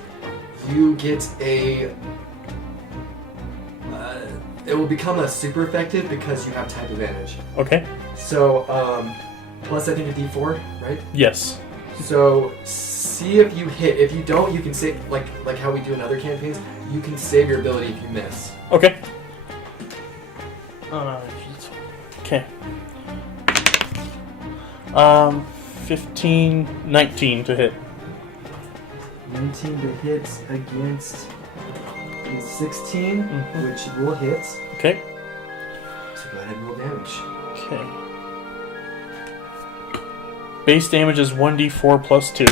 you get a. It will become a super effective because you have type advantage. Okay. So, plus I think a D4, right? Yes. So see if you hit. If you don't, you can save like how we do in other campaigns. You can save your ability if you miss. Okay. Okay. 15, 19 to hit. 19 to hit against is 16, which will hit. Okay. So go ahead and roll damage. Okay. Base damage is 1d4 plus 2,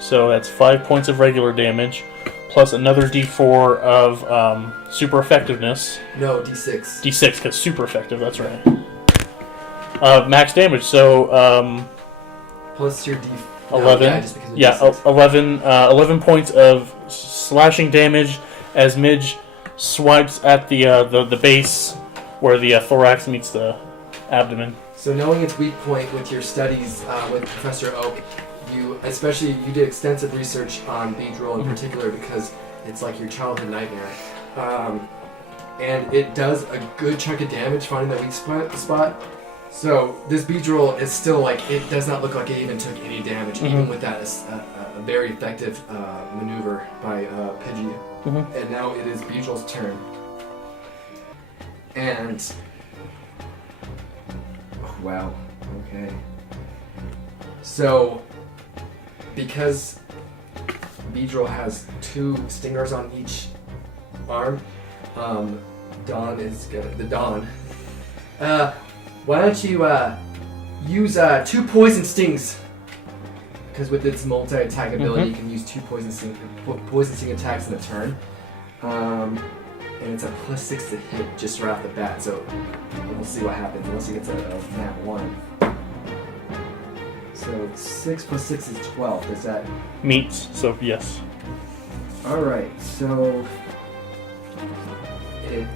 so that's 5 points of regular damage, plus another d4 of super effectiveness. No, D6. D6, because super effective, that's right. Max damage, so Plus your D. 11. Yeah, just because of Yeah, D6. 11 points of slashing damage as Midge swipes at the base where the thorax meets the abdomen. So knowing its weak point with your studies with Professor Oak, you did extensive research on Beedrill in particular because it's like your childhood nightmare. And it does a good chunk of damage finding that weak spot. So this Beedrill is still like, it does not look like it even took any damage, even with that a very effective maneuver by Pidgey. And now it is Beedrill's turn. And wow, okay. So because Beedrill has 2 stingers on each arm, Dawn is gonna why don't you use 2 poison stings? Because with its multi-attack ability, you can use 2 poison sting attacks in a turn. And it's a +6 to hit just right off the bat, so we'll see what happens unless he gets a nat 1. So 6 + 6 is 12. Does that Meets, so yes. Alright, so it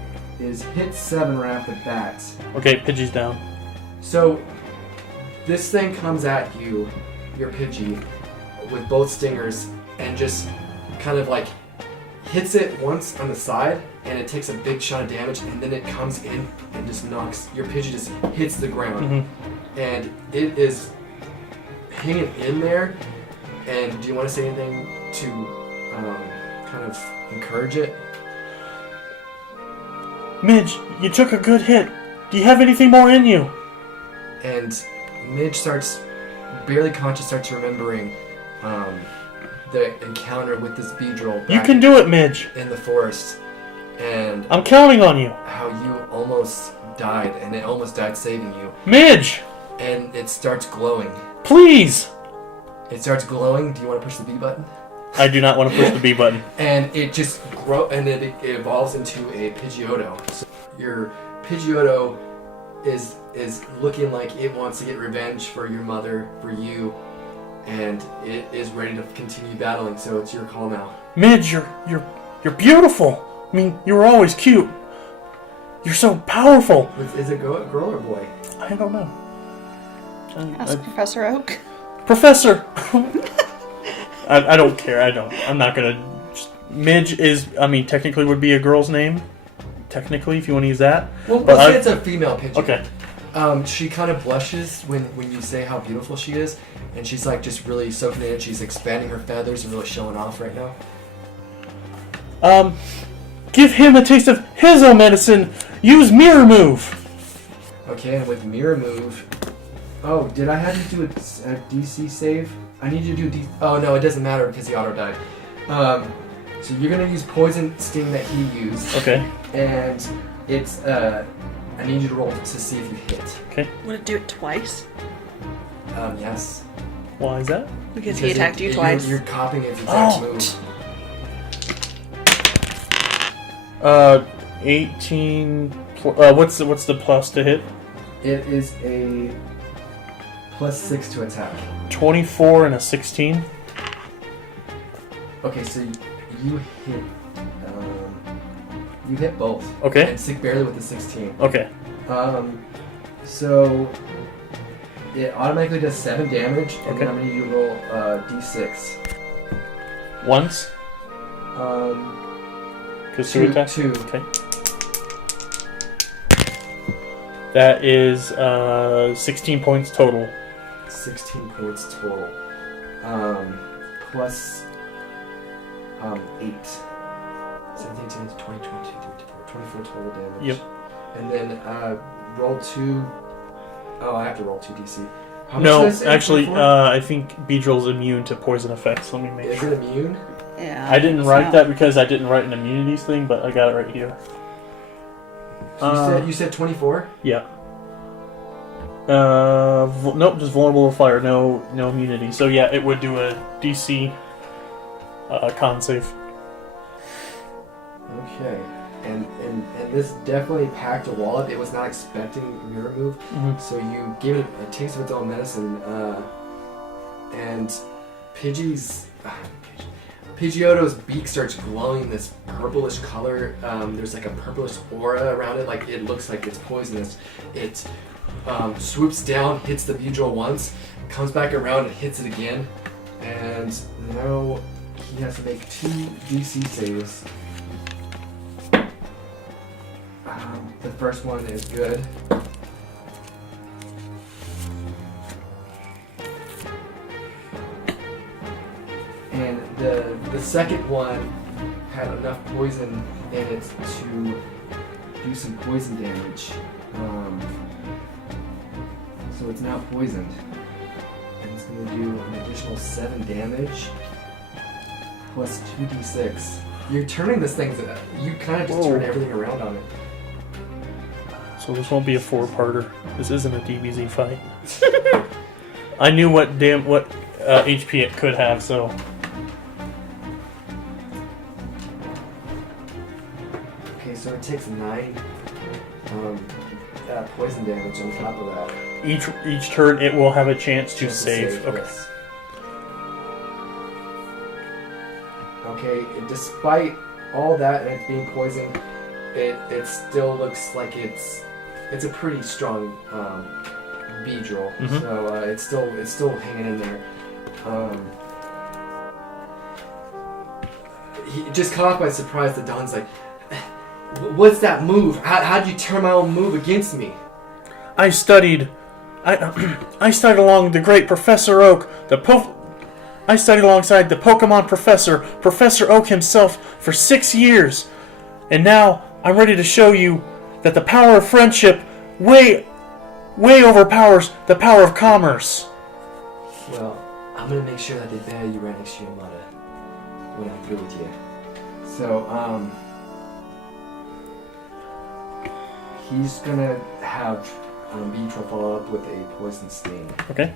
is hit 7 right off the bat. Okay, Pidgey's down. So this thing comes at you, your Pidgey, with both stingers, and just kind of like hits it once on the side, and it takes a big shot of damage, and then it comes in and just knocks, your Pidgey just hits the ground. And it is hanging in there. And do you want to say anything to kind of encourage it? Midge, you took a good hit. Do you have anything more in you? And Midge starts, barely conscious, starts remembering the encounter with this Beedrill You can do it, Midge. in the forest, and I'm counting on you. how you almost died, and it almost died saving you. Midge, And it starts glowing. please. It starts glowing. Do you want to push the B button? I do not want to push the B button. And it just it evolves into a Pidgeotto. So your Pidgeotto is looking like it wants to get revenge for your mother, for you, and it is ready to continue battling. So it's your call now. Midge, you're beautiful. I mean, you were always cute. You're so powerful. Is it girl or boy? I don't know. Ask Professor Oak. Professor. I don't care. I'm not gonna. Midge is. I mean, technically would be a girl's name. Technically, if you want to use that. Well, But let's say it's a female Pidgey. Okay. She kind of blushes when you say how beautiful she is, and she's like just really soaking it in. She's expanding her feathers and really showing off right now. Give him a taste of his own medicine, Use mirror move. Okay, and with mirror move. Oh, did I have you do a DC save? I need you to do Oh no, it doesn't matter because he auto died. So you're gonna use poison sting that he used. Okay. And it's I need you to roll to see if you hit. Okay. Would it do it twice? Yes. Why is that? Because he attacked you twice. You're copying his exact move. 18. What's the plus to hit? It is a +6 to attack. 24 and a 16. Okay, so you hit. You hit both. Okay. And sick barely with the 16. Okay. So it automatically does 7 damage, and Okay. then I'm gonna need you to roll d6. Once. Because 2 attack. 2. Okay. That is 16 points total. 16 points total. Plus 8. 17, 18, 20, 22, 24 total damage. Yep. And then roll 2. Oh, I have to roll 2 DC. How much No, did I say? actually, 24? I think Beedrill's immune to poison effects. Let me make Is sure. it immune? Yeah. I didn't write that because I didn't write an immunities thing, but I got it right here. So you said 24? Yeah. Nope, just vulnerable to fire. No immunity. So yeah, it would do a DC con save. Okay. And this definitely packed a wallop. It was not expecting mirror move. Mm-hmm. So you give it a taste of its own medicine, and Pidgeotto's beak starts glowing this purplish color. There's like a purplish aura around it, like it looks like it's poisonous. It swoops down, hits the Beedrill once, comes back around and hits it again, and now he has to make 2 DC saves. The first one is good. And the second one had enough poison in it to do some poison damage. So it's now poisoned. And it's going to do an additional 7 damage plus 2d6. You're turning this thing, you kind of just turn everything around on it. So this won't be a 4-parter. This isn't a DBZ fight. I knew what HP it could have, so. Okay, so it takes 9 poison damage on top of that. Each turn it will have a chance to Chance save. Okay. Yes. Okay, despite all that and it being poisoned, it still looks like it's a pretty strong Beedrill. Mhm. So it's still hanging in there. He just caught by surprise that Don's like, what's that move? How'd you turn my own move against me? I studied along the great Professor Oak, I studied alongside the Pokemon Professor, Professor Oak himself, for 6 years. And now I'm ready to show you that the power of friendship way overpowers the power of commerce. Well, I'm gonna make sure that they bury you right next to your mother when I'm through with you. So, he's gonna have Beedrill follow up with a poison sting. Okay.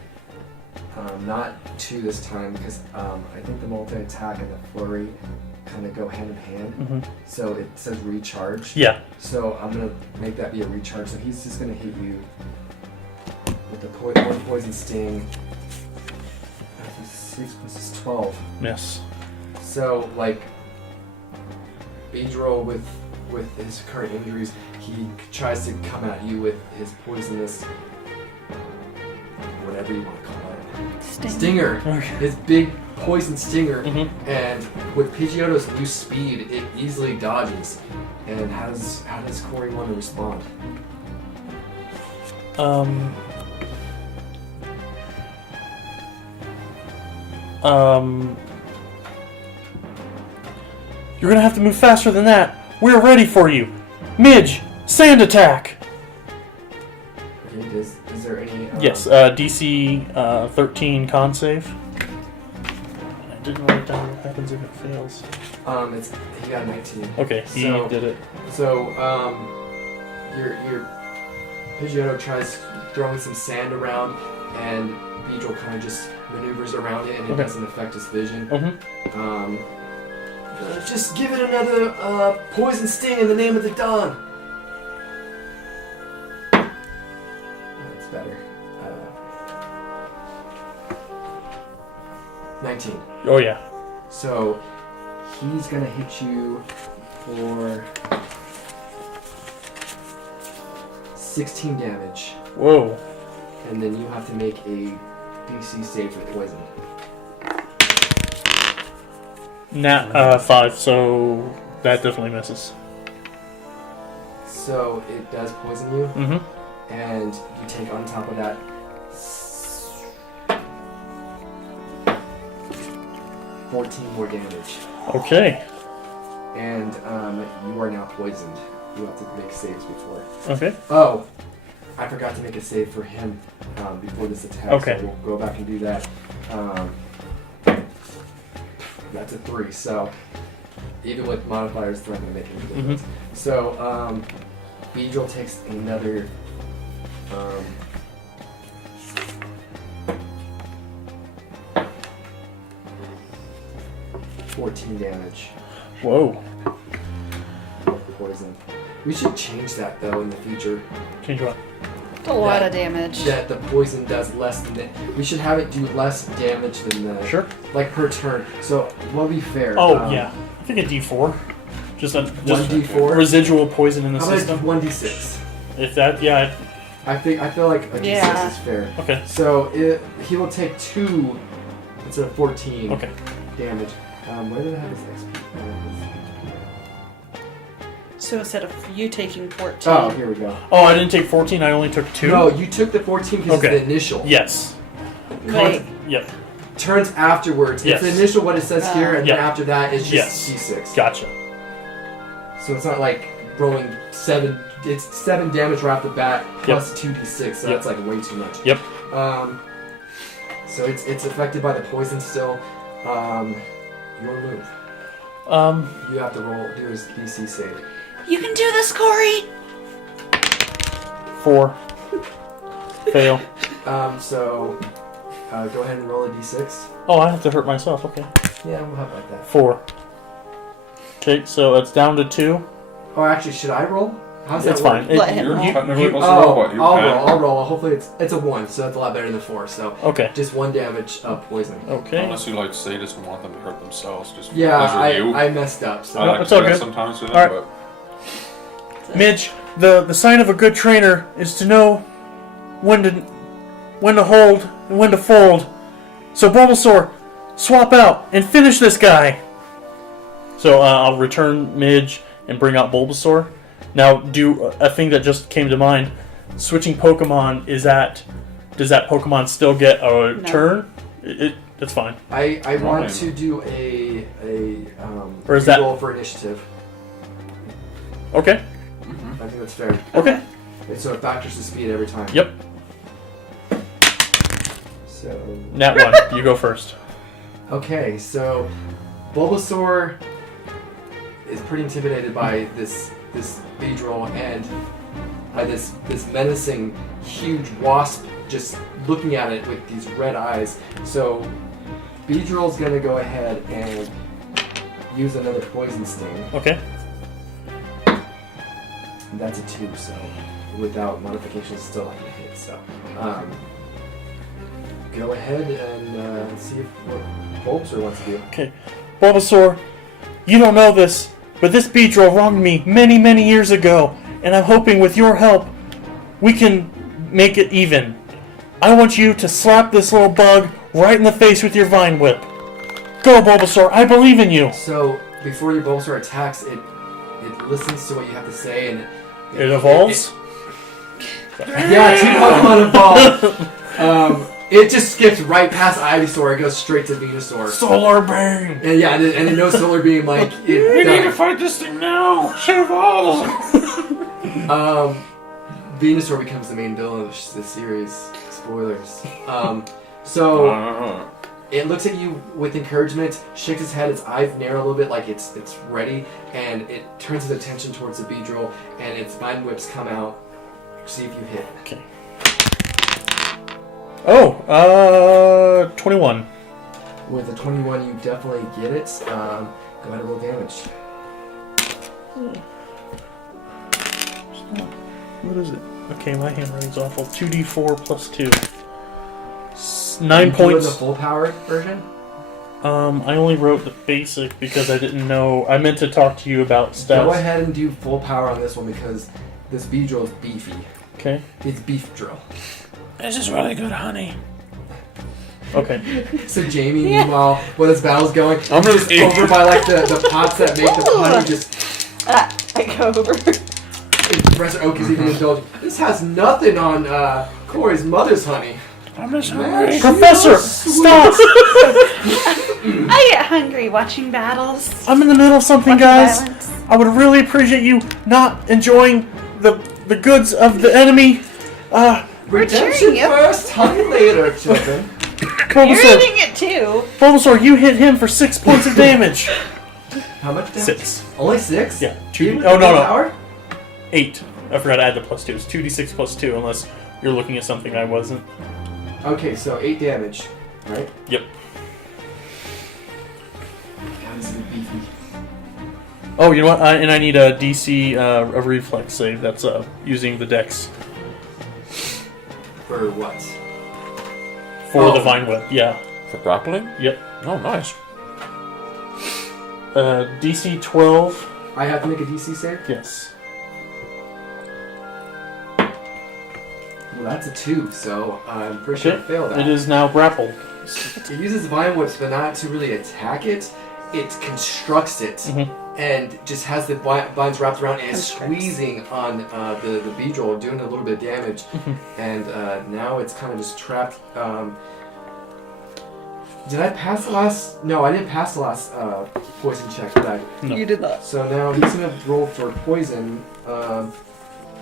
Not 2 this time because I think the multi-attack and the flurry kind of go hand in hand. Mm-hmm. So it says recharge. Yeah. So I'm gonna make that be a recharge. So he's just gonna hit you with the one poison sting. That's a 6 plus 12. Yes. So like Beedrill with his current injuries, he tries to come at you with his poisonous, whatever you want to call it, stinger. Okay. His big poison stinger, Mhm. and with Pidgeotto's new speed, it easily dodges. And how does Kory want to respond? You're gonna have to move faster than that. We're ready for you. Midge, Sand attack! Okay, is there any... Yes, DC 13 con save. I didn't write down what happens if it fails. He got 19. Okay, he did it. So, your Pidgeotto tries throwing some sand around, and Beedrill kind of just maneuvers around it, and it doesn't affect his vision. Just give it another poison sting in the name of the dawn. That's better. 19. Oh, yeah. So, he's going to hit you for 16 damage. Whoa. And then you have to make a DC save for poison. 5, so that definitely misses. So it does poison you, Mm-hmm. and you take on top of that 14 more damage. Okay. And you are now poisoned. You have to make saves before. Okay. Oh, I forgot to make a save for him before this attack. Okay. So we'll go back and do that. That's a 3, so even with modifiers, it's not going to make any difference. So, Beedrill takes another 14 damage Whoa. with the poison. We should change that though in the future. Change what? It's a lot of damage. That the poison does less than it. We should have it do less damage than the Sure. like per turn. So what would be fair? Oh, yeah. I think a D4. Just 1d4? residual poison in the How about system. 1d6? If that, yeah. I feel like a d6 is fair. Okay. So he will take 2 instead of 14 Okay. damage. Where did I have his XP? So instead of you taking 14. Oh, here we go. Oh, I didn't take 14. I only took 2. No, you took the 14 because Okay. it's the initial. Yes. Wait. Yep. Turns afterwards. Yes. It's the initial what it says here, and then Yeah. after that it's just Yes. d6. Gotcha. So it's not like rolling 7. It's 7 damage right off the bat plus 2d6. So that's like way too much. Yep. So it's affected by the poison still. Your move. You have to do his DC save. You can do this, Kory! 4. Fail. So go ahead and roll a d6. Oh, I have to hurt myself. Okay. Yeah, we'll have like that. 4. Okay, so it's down to 2. Oh, actually, should I roll? How's It's that fine. work? Let him You're roll. technically supposed to Oh, roll what? You I'll can. roll. I'll roll. Hopefully it's a 1, so that's a lot better than 4. So Okay. just 1 damage of poison. Okay. Unless you like sadists and want them to hurt themselves, just Yeah, pleasure you. I messed up. So I like it's to all do that good. sometimes with Alright. them, but Midge, the sign of a good trainer is to know when to hold and when to fold. So Bulbasaur, swap out and finish this guy. So I'll return Midge and bring out Bulbasaur. Now, do a thing that just came to mind. Switching Pokemon does that Pokemon still get a turn? It's fine. I want to do a Or is that- roll for initiative. Okay. I think that's fair. Okay. So it factors the speed every time. Yep. So Nat 1. You go first. okay, so Bulbasaur is pretty intimidated by this Beedrill and by this menacing huge wasp just looking at it with these red eyes. So Beedrill's gonna go ahead and use another poison sting. Okay. And that's a 2, so without modifications, still not gonna hit. So go ahead and see what Bulbasaur wants to do. Okay. Bulbasaur, you don't know this, but this Beedrill wronged me many, many years ago, and I'm hoping with your help, we can make it even. I want you to slap this little bug right in the face with your Vine Whip. Go, Bulbasaur, I believe in you. So before your Bulbasaur attacks, it listens to what you have to say, and It evolves? yeah, 2 Pokemon evolve. It just skips right past Ivysaur and goes straight to Venusaur. Solar Beam! And yeah, and it knows Solar Beam like it. we need to fight this thing now. Should evolve. Venusaur becomes the main villain of this series. Spoilers. So it looks at you with encouragement, shakes its head, its eyes narrow a little bit like it's ready, and it turns its attention towards the Beedrill, and its Vine Whips come out. See if you hit. Okay. Oh, 21. With a 21, you definitely get it. Go ahead and roll damage. What is it? Okay, my handwriting's awful. 2d4 plus 2. 9 You points. the full power version? I only wrote the basic because I didn't know. I meant to talk to you about stats. Go ahead and do full power on this one because this Beedrill is beefy. Okay. It's beef drill. This is really good honey. Okay. So Jamie, meanwhile, when this battle's going, I'm just over by like the pots that make the honey. Just I go over. Professor Oak is even indulging. This has nothing on Kory's mother's honey. I'm just hungry. Professor, stop! I get hungry watching battles. I'm in the middle of something, Watching guys. violence. I would really appreciate you not enjoying the goods of the enemy. Redemption cheering you. first, honey later, children. You're Bulbasaur, eating it too. Bulbasaur, you hit him for 6 points of damage. How much damage? 6. Only 6? Yeah. Even 2. with Oh, the no. power? 8. I forgot to add the plus 2. It's 2d6 plus 2, unless you're looking at something I wasn't. Okay, so 8 damage, right? Yep. God, this is beefy. Oh, you know what? And I need a DC, a reflex save. That's using the dex. For what? For the Vine Whip, yeah. For grappling? Yep. Oh, nice. DC 12. I have to make a DC save? Yes. Well, that's a 2, so I'm pretty sure I failed that. It is now grappled. It uses Vine Whips, but not to really attack it. It constructs it, and just has the vines wrapped around, and it's squeezing on the Beedrill, doing a little bit of damage. And now it's kind of just trapped. Did I pass the last? No, I didn't pass the last poison check, did I? No. You did not. So now he's gonna roll for poison.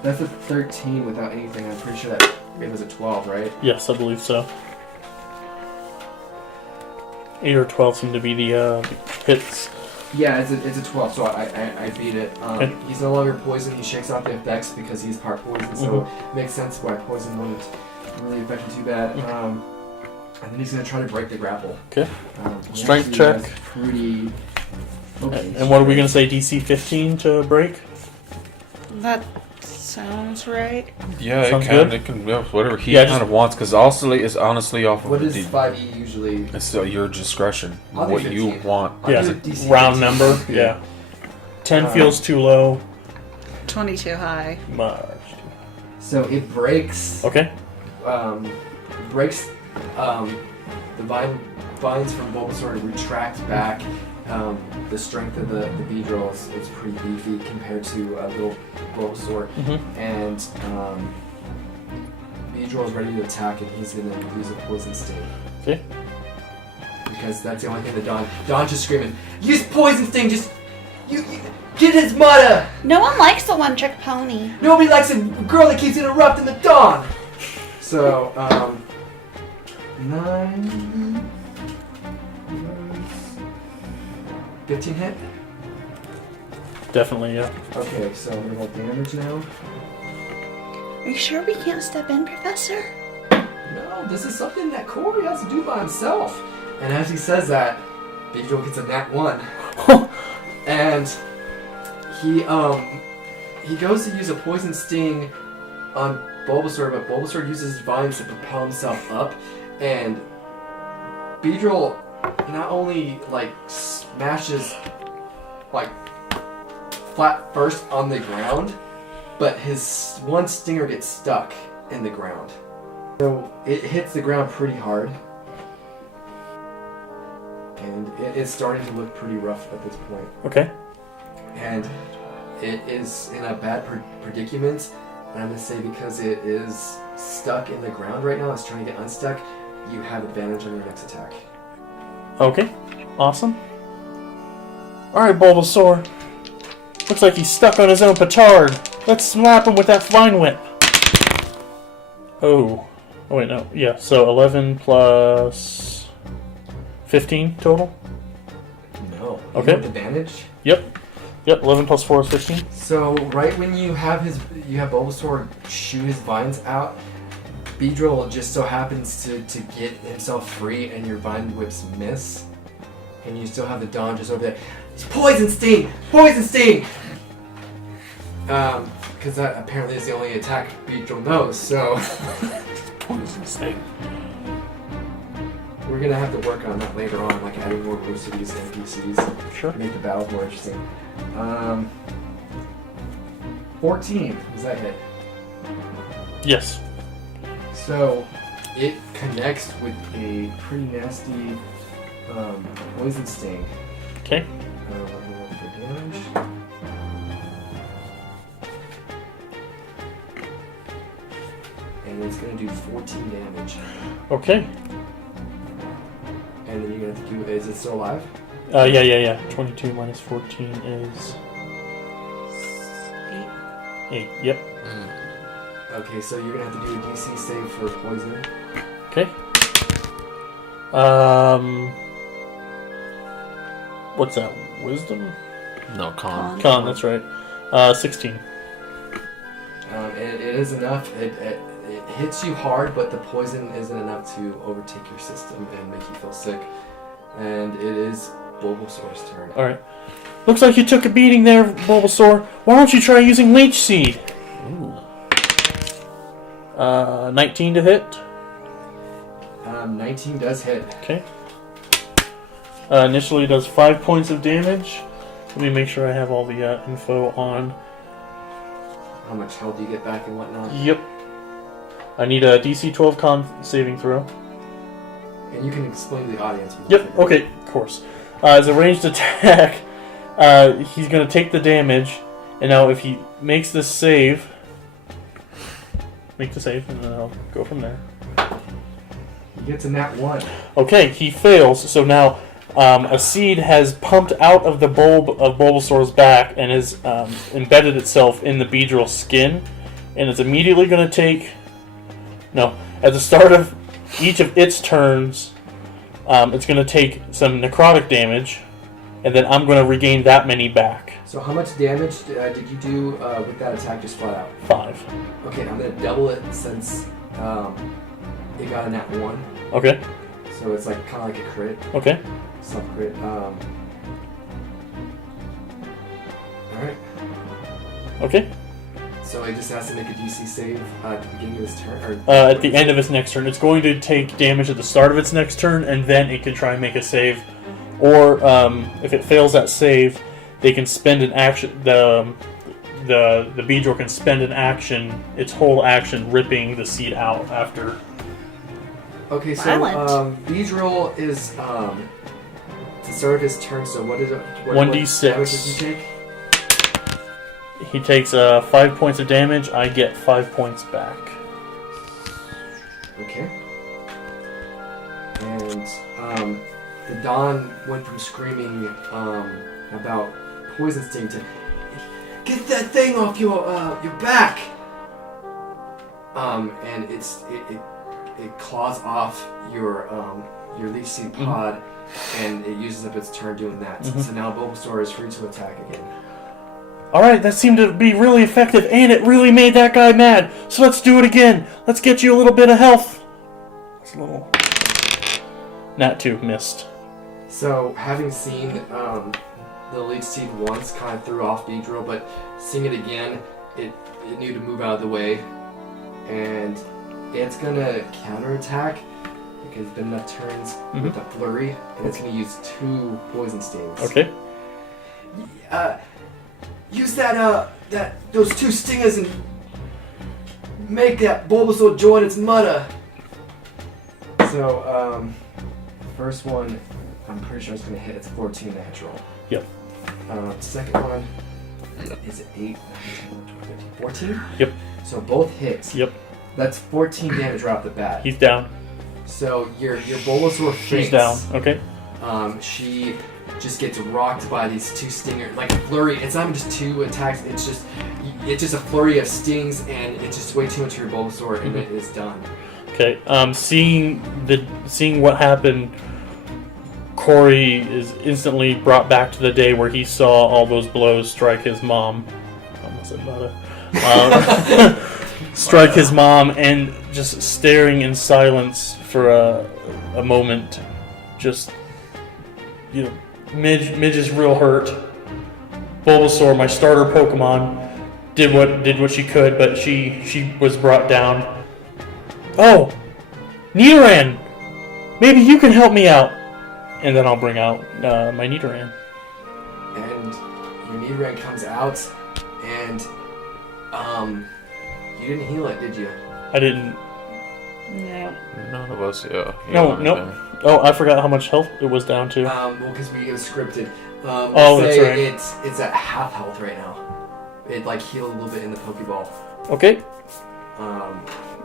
That's a 13 without anything. I'm pretty sure that it was a 12, right? Yes, I believe so. 8 or 12 seem to be the hits. Yeah, it's a 12, so I beat it. Okay. He's no longer poisoned. He shakes off the effects because he's part poison, so it makes sense why poison wouldn't really affect him too bad. And then he's gonna try to break the grapple. Okay. He Strength actually check. has Pretty. Okay. And what are we going to say? DC 15 to break? That sounds right. Yeah, Sounds it can. good? It can. Yeah, whatever he Yeah, kind just- of wants, because it's honestly off of What the is 5e usually? It's your discretion. I'll do What you 15. want. I'll Yeah. do DC Round 15. number? Yeah. 10 feels too low. 22 high. Much. So it breaks. Okay. Breaks the vines from Bulbasaur to retract back. The strength of the Beedrill is pretty beefy compared to little Bulbasaur, and Beedrill is ready to attack, and he's gonna use a poison sting. Okay. Because that's the only thing that Don's just screaming, use poison sting, just you get his mother. No one likes the one-trick pony. Nobody likes a girl that keeps interrupting the Dawn. So 9. 15 hit? Definitely, yeah. Okay, so we're gonna roll damage now. Are you sure we can't step in, Professor? No, this is something that Kory has to do by himself. And as he says that, Beedrill gets a nat 1. And he goes to use a poison sting on Bulbasaur, but Bulbasaur uses his vines to propel himself up, and Beedrill not only like smashes like flat first on the ground, but his one stinger gets stuck in the ground. So it hits the ground pretty hard, and it is starting to look pretty rough at this point. Okay. And it is in a bad predicament, and I'm going to say because it is stuck in the ground right now, it's trying to get unstuck, you have advantage on your next attack. Okay. Awesome. Alright, Bulbasaur. Looks like he's stuck on his own petard. Let's slap him with that vine whip. Oh. Oh, wait, no. Yeah, so 11 plus 15 total? No. Okay. With advantage? Yep. Yep, 11 plus 4 is 15. So right when you have Bulbasaur shoot his vines out, Beedrill just so happens to get himself free, and your vine whips miss, and you still have the Dawn just over there. It's Poison Sting! Poison Sting! Because that apparently is the only attack Beedrill knows. So Poison Sting. we're gonna have to work on that later on, like adding more Rosities and NPCs. Sure. Make the battles more interesting. 14. Does that hit? Yes. So it connects with a pretty nasty poison sting. Okay. Let me roll for damage. And it's going to do 14 damage. Okay. And then you're going to have to do. Is it still alive? Yeah. 22 minus 14 is 8. Yep. Okay, so you're going to have to do a DC save for poison. Okay. What's that? Wisdom? No, con. Con, that's right. 16. It is enough. It hits you hard, but the poison isn't enough to overtake your system and make you feel sick. And it is Bulbasaur's turn. Alright. Looks like you took a beating there, Bulbasaur. Why don't you try using Leech Seed? Ooh. 19 to hit. 19 does hit. Okay. Initially does 5 points of damage. Let me make sure I have all the info on. How much health do you get back and whatnot? Yep. I need a DC 12 con saving throw. And you can explain to the audience. Yep, okay, of course. As a ranged attack, he's going to take the damage, and now if he makes this save, make the save, and then I'll go from there. He gets a nat 1. Okay, he fails, so now a seed has pumped out of the bulb of Bulbasaur's back and has embedded itself in the Beedrill skin, and it's immediately going to take... No, at the start of each of its turns, it's going to take some necrotic damage, and then I'm going to regain that many back. So how much damage did you do with that attack just flat out? 5. Okay, I'm going to double it since it got a nat 1. Okay, So it's like kind of like a crit. okay. Self-crit. Alright. Okay. So he just has to make a DC save at the beginning of his turn? Or At the end of its next turn. It's going to take damage at the start of its next turn, and then it can try and make a save. Or, if it fails that save, they can spend an action... The Beedrill can spend an action, its whole action, ripping the seed out after... Okay, so Violent. Beedrill is to start his turn. So what is it? What 1d6. damage does he take? He takes 5 points of damage. I get 5 points back. Okay. And the Dawn went from screaming about poison sting to get that thing off your back. And it claws off your leech seed pod, and it uses up its turn doing that. Mhm. So now Bulbasaur is free to attack again. Alright, that seemed to be really effective, and it really made that guy mad. So let's do it again. Let's get you a little bit of health. It's a little... Nat 2, missed. So having seen the leech seed once kind of threw off Beedrill, but seeing it again, it knew to move out of the way, and it's gonna counterattack because it's been enough turns with a flurry, and it's gonna use 2 poison stings. Okay. Use those 2 stingers and make that Bulbasaur join its mother. So first one, I'm pretty sure it's gonna hit. It's 14 natural. Yep. Second one is 8, 14? Yep. So both hits. Yep. That's 14 damage right off the bat. He's down. So your Bulbasaur faints. She's down. Okay. She just gets rocked by these 2 stingers. Like a flurry. It's not even just 2 attacks. It's just a flurry of stings, and it's just way too much for your Bulbasaur, and it is done. Okay. Seeing what happened, Kory is instantly brought back to the day where he saw all those blows strike his mom. I almost said mother. Strike his mom, and just staring in silence for a moment. Just, Midge is real hurt. Bulbasaur, my starter Pokemon, did what she could, but she was brought down. Oh, Nidoran! Maybe you can help me out. And then I'll bring out my Nidoran. And your Nidoran comes out, and you didn't heal it, did you? I didn't. No. None of us, yeah. No. Oh, I forgot how much health it was down to. Well, because we go scripted. That's right. It's at half health right now. It healed a little bit in the Pokeball. Okay.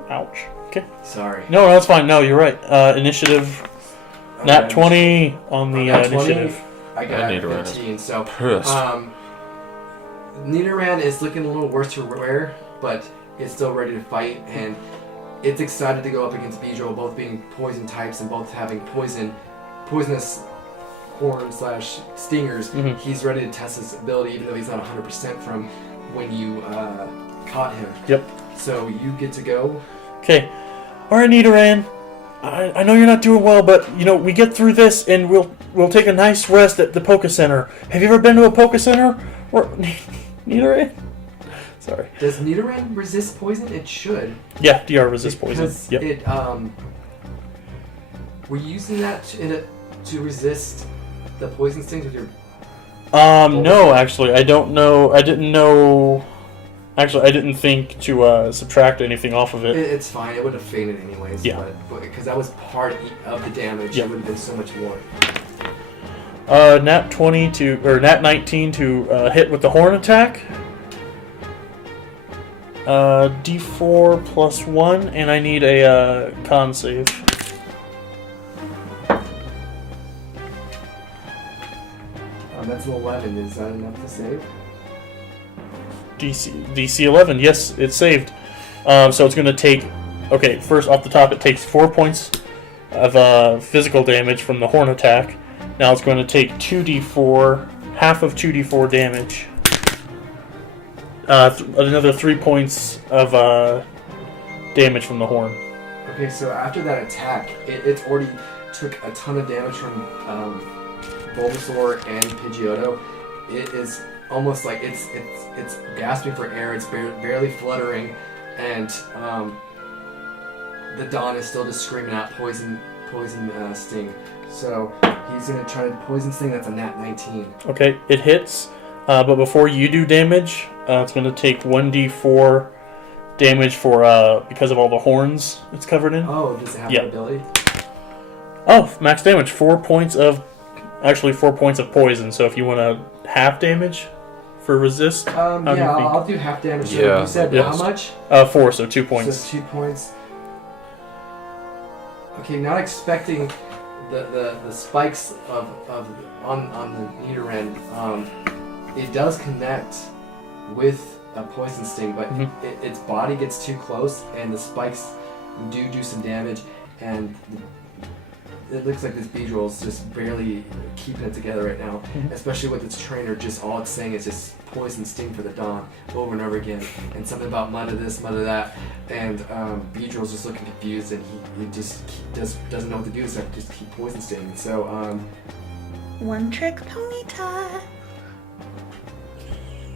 Ouch. Okay. Sorry. No, that's fine. No, you're right. Initiative. Nat 20 on the Nat 20, initiative. I got Nidoran 15. So pissed. Nidoran is looking a little worse for wear, but it's still ready to fight, and it's excited to go up against Beedrill, both being poison types and both having poisonous horn/stingers. Mm-hmm. He's ready to test his ability, even though he's not 100% from when you caught him. Yep. So you get to go. Okay. Alright, Nidoran. I know you're not doing well, but we get through this, and we'll take a nice rest at the Poké Center. Have you ever been to a Poké Center? Or Nidoran? Sorry. Does Nidoran resist poison? It should. Yeah, DR resist poison. Because Yep. it were you using that to resist the poison stings with your? No, actually, I don't know. I didn't know. Actually, I didn't think to subtract anything off of it. It's fine. It would have fainted anyways. Yeah. But because that was part of the damage, Yep. it would have been so much more. Nat 19 to hit with the horn attack. D4 plus 1, and I need a con save. That's an 11. Is that enough to save? DC 11. Yes, it's saved. So it's going to take. Okay, first off the top, it takes 4 points of physical damage from the horn attack. Now it's going to take 2d4, half of 2d4 damage. Another 3 points of damage from the horn. Okay, so after that attack, it's already took a ton of damage from Bulbasaur and Pidgeotto. It is almost like it's gasping for air. It's barely fluttering, and the Dawn is still just screaming out poison sting. So he's gonna try to poison sting. That's a nat 19. Okay, it hits, but before you do damage, it's going to take 1d4 damage for because of all the horns it's covered in. Oh, does it have Yep. that ability? Oh, max damage. 4 points of poison. So if you want to half damage for resist, how do you think? I'll do half damage. So Yeah, you said yes. how much? 4, so 2 points. So 2 points. Okay, not expecting the spikes on the Nidoran. It does connect with a poison sting, but its body gets too close, and the spikes do some damage, and it looks like this Beedrill is just barely keeping it together right now, especially with its trainer. Just all it's saying is just poison sting for the Dawn over and over again, and something about mud of this, mud of that, and Beedrill's just looking confused, and he just doesn't know what to do, so just keep poison stinging. So One trick pony time.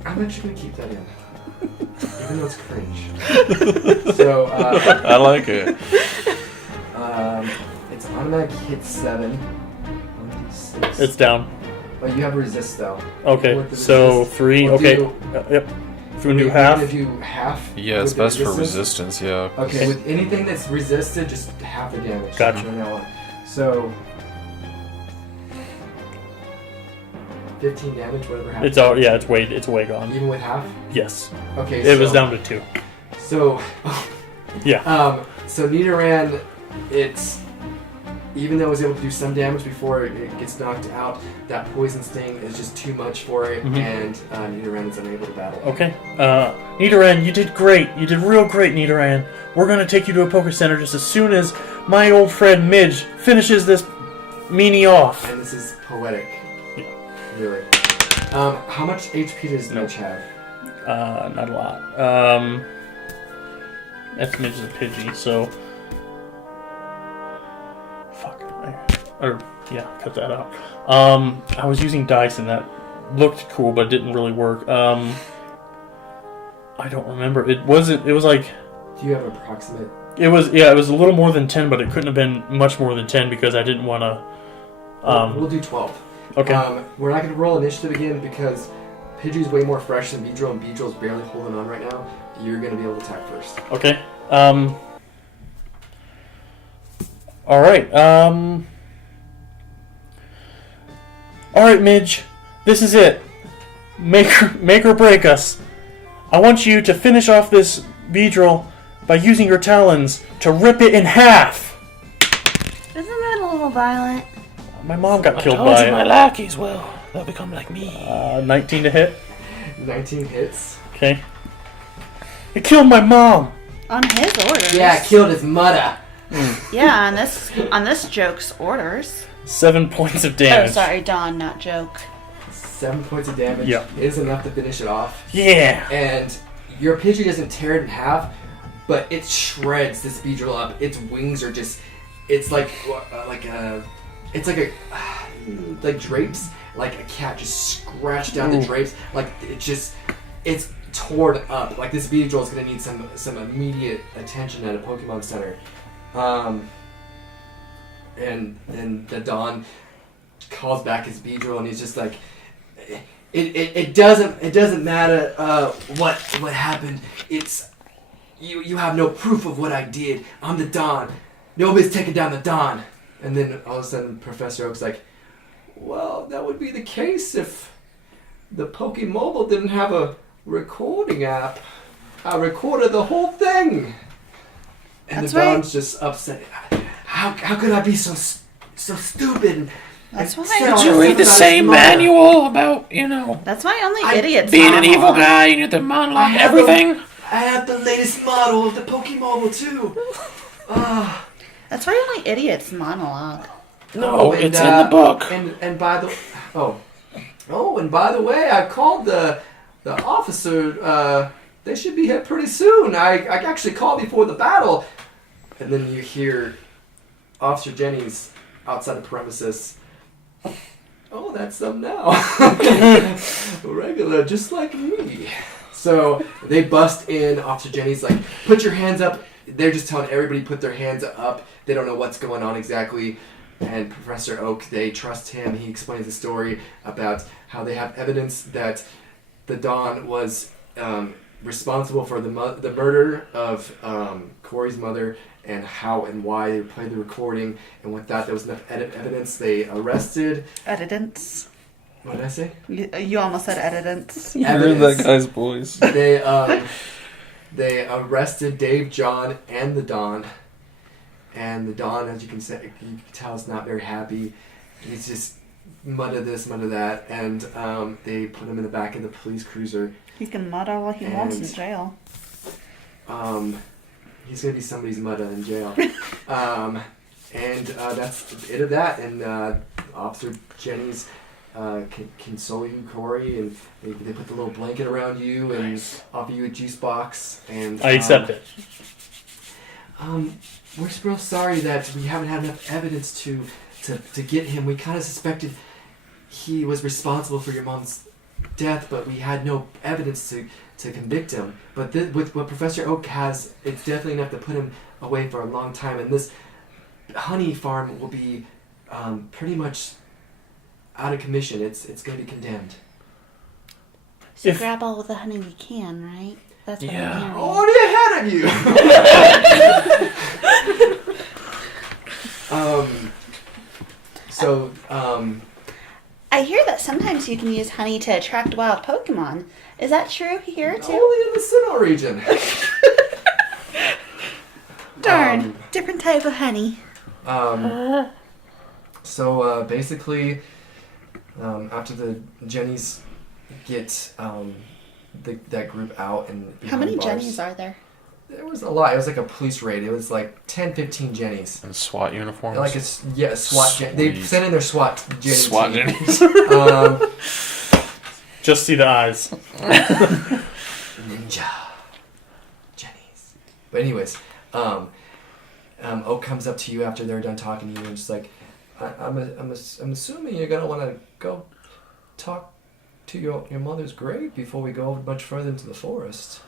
I'm actually gonna keep that in, even though it's cringe. So I like it. it's automatic hit 7. 1d6. It's down. But you have resist though. Okay, With the so resist, 3. we'll Okay, do- yep. If we do We're half. gonna do half. Yeah, it's with the best for resistance. resistance, yeah. Okay, with anything that's resisted, just half the damage. Gotcha. From now on. So 15 damage, whatever happens. It's way gone. Even with half? Yes, Okay, it was down to 2. So Yeah. so Nidoran, it's even though it was able to do some damage before it gets knocked out, that poison sting is just too much for it, and Nidoran is unable to battle. Okay. Nidoran, you did great. You did real great, Nidoran. We're going to take you to a poker center just as soon as my old friend Midge finishes this meanie off. And this is poetic. Yeah. Really. How much HP does Midge have? Not a lot. That's Midge's a Pidgey, so... Fuck. Cut that out. I was using dice and that looked cool, but it didn't really work. I don't remember. It was like... Do you have an approximate? It was a little more than 10, but it couldn't have been much more than 10 because I didn't want to... we'll do 12. Okay. We're not going to roll initiative again because Pidgey's way more fresh than Beedrill, and Beedrill's barely holding on right now. You're going to be able to attack first. Okay. Alright, Alright, Midge. This is it. Make or break us. I want you to finish off this Beedrill by using your talons to rip it in half. Isn't that a little violent? My mom got killed told by you my it. lackeys will. They'll become like me. 19 to hit. 19 hits. Okay. It killed my mom. On his orders. Yeah, killed his mother. Yeah, on this joke's orders. 7 points of damage. Oh, sorry, Dawn, not joke. 7 points of damage. Yeah. Is enough to finish it off. Yeah. And your Pidgey doesn't tear it in half, but it shreds this Beedrill up. Its wings are just... It's like drapes. Like a cat just scratched down the drapes. Like it's torn up. Like this Beedrill is going to need some immediate attention at a Pokemon Center. And then the Dawn calls back his Beedrill, and he's just like, it doesn't matter what happened. It's you have no proof of what I did. I'm the Dawn. Nobody's taking down the Dawn. And then all of a sudden, Professor Oak's like, well, that would be the case if the Pokemobile didn't have a recording app. I recorded the whole thing. And That's the right. Dawn's just upset. How could I be so stupid? That's why. Did you read the same manual about, That's why only idiots being an evil monologue. guy and you have to monologue everything? I have the latest model of the Pokemobile too. That's why only idiots monologue. No, it's in the book. And by the way, I called the officer. They should be here pretty soon. I actually called before the battle. And then you hear Officer Jennings outside the premises. Oh, that's them now. Regular, just like me. So they bust in. Officer Jennings like, put your hands up. They're just telling everybody put their hands up. They don't know what's going on exactly. And Professor Oak, they trust him. He explains the story about how they have evidence that the Dawn was responsible for the murder of Kory's mother, and how and why they played the recording. And with that, there was enough evidence. They arrested... Editants. What did I say? You almost said editants. You heard that guy's voice. They arrested Dave, John, and the Dawn. And the Dawn, as you can tell, is not very happy. He's just mutter this, mutter that, and they put him in the back of the police cruiser. He can mutter all he wants in jail. He's gonna be somebody's mutter in jail. And that's it of that. And Officer Jennings can console you, Kory, and they put the little blanket around you and offer you a juice box. And I accept it. We're real sorry that we haven't had enough evidence to get him. We kind of suspected he was responsible for your mom's death, but we had no evidence to convict him. But with what Professor Oak has, it's definitely enough to put him away for a long time. And this honey farm will be pretty much out of commission. It's going to be condemned. So grab all of the honey we can, right? That's what I'm hearing. Already ahead of you. I hear that sometimes you can use honey to attract wild Pokemon. Is that true here too? Only in the Sinnoh region. Darn, different type of honey. So basically, after the Jennies get that group out and How many behind bars, Jennies are there? There was a lot. It was like a police raid. It was like 10, 15 Jennies. And SWAT uniforms. Like a SWAT. They sent in their SWAT Jennies. SWAT Jennies. Just see the eyes. Ninja Jennies. But anyways, Oak comes up to you after they're done talking to you and just like, I'm assuming you're gonna want to go talk to your mother's grave before we go much further into the forest.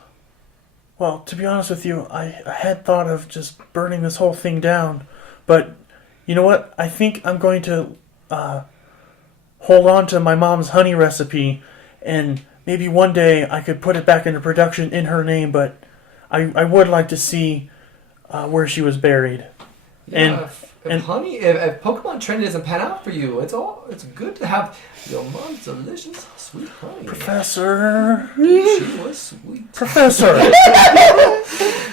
Well, to be honest with you, I had thought of just burning this whole thing down. But, you know what? I think I'm going to hold on to my mom's honey recipe, and maybe one day I could put it back into production in her name, but I would like to see where she was buried. Yeah, if Pokemon training doesn't pan out for you, it's good to have your mom's delicious sweet honey. Professor. She was sweet. Professor.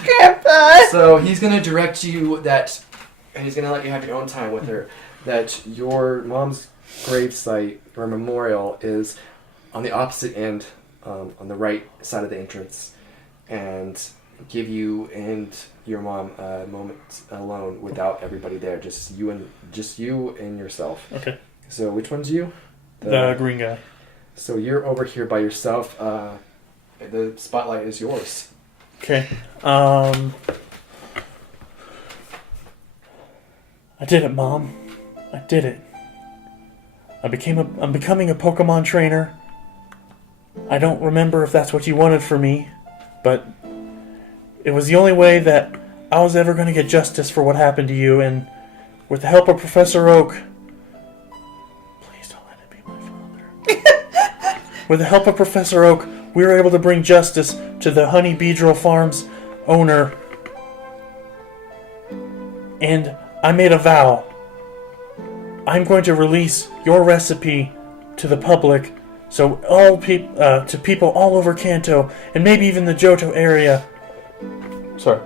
Grandpa! So he's gonna direct you and he's gonna let you have your own time with her, that your mom's gravesite or memorial is on the opposite end, on the right side of the entrance, and give you and your mom a moment alone without everybody there, just you and yourself. Okay. So which one's you? The green guy. So you're over here by yourself. The spotlight is yours. Okay. I did it, Mom. I did it. I'm becoming a Pokemon trainer. I don't remember if that's what you wanted for me, but it was the only way that I was ever going to get justice for what happened to you, and with the help of Professor Oak... Please don't let it be my father. With the help of Professor Oak, we were able to bring justice to the Honey Beedrill Farm's owner. And I made a vow. I'm going to release your recipe to the public, so to people all over Kanto, and maybe even the Johto area. Sorry.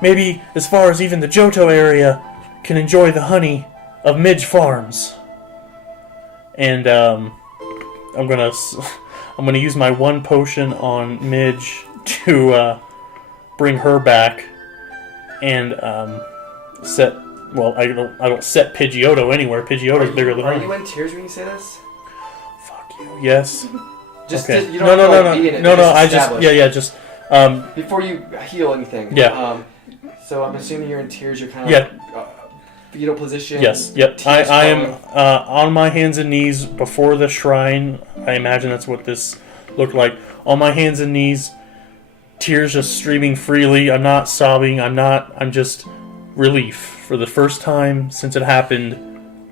Maybe as far as even the Johto area can enjoy the honey of Midge Farms. And I'm gonna use my one potion on Midge to bring her back, and set. Well, I don't set Pidgeotto anywhere. Pidgeotto's bigger than Are honey. you in tears when you say this? Fuck you. Yes. Just Okay. you don't No. I just just. Before you heal anything. Yeah. So I'm assuming you're in tears. You're kind of Yeah. fetal position. Yes. Yep. tears I am flowing. on my hands and knees before the shrine. I imagine that's what this looked like. On my hands and knees, tears just streaming freely. I'm not sobbing. I'm just relief. For the first time since it happened,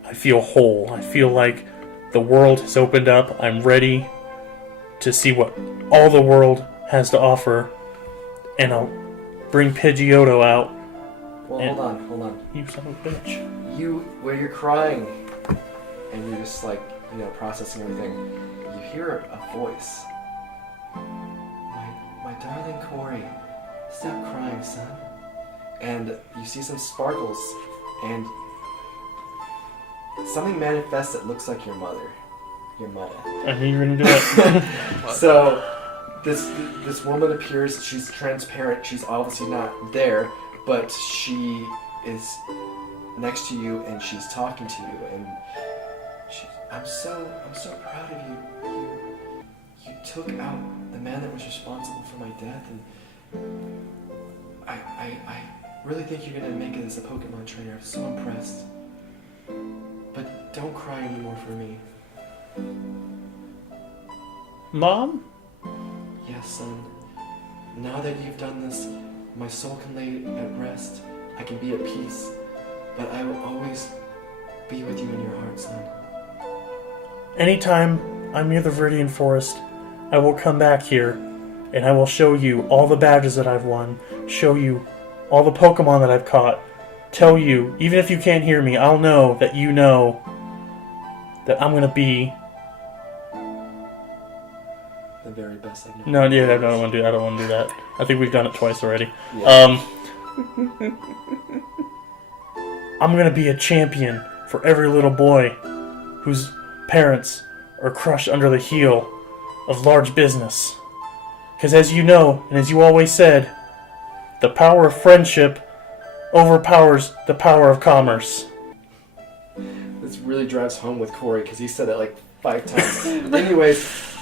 I feel whole. I feel like the world has opened up. I'm ready to see what all the world has to offer, and I'll bring Pidgeotto out. Well, and- hold on. You son of a bitch. Where you're crying, and you're just like, processing everything, you hear a voice. My darling Kory, stop crying, son. And you see some sparkles, and something manifests that looks like your mother. Your mother. I knew you were gonna do it. So, this woman appears. She's transparent. She's obviously not there, but she is next to you, and she's talking to you. And I'm so proud of you. You took out the man that was responsible for my death, and I really think you're gonna make it as a Pokemon trainer. I'm so impressed. But don't cry anymore for me. Mom? Yes, son. Now that you've done this, my soul can lay at rest. I can be at peace. But I will always be with you in your heart, son. Anytime I'm near the Viridian Forest, I will come back here, and I will show you all the badges that I've won, show you all the Pokemon that I've caught, tell you, even if you can't hear me, I'll know that you know that I'm going to be... The very best I can. No, yeah, I don't want to do that. I think we've done it twice already. Yeah. I'm going to be a champion for every little boy whose parents are crushed under the heel of large business. Because as you know, and as you always said, the power of friendship overpowers the power of commerce. This really drives home with Kory because he said it like 5 times. Anyways,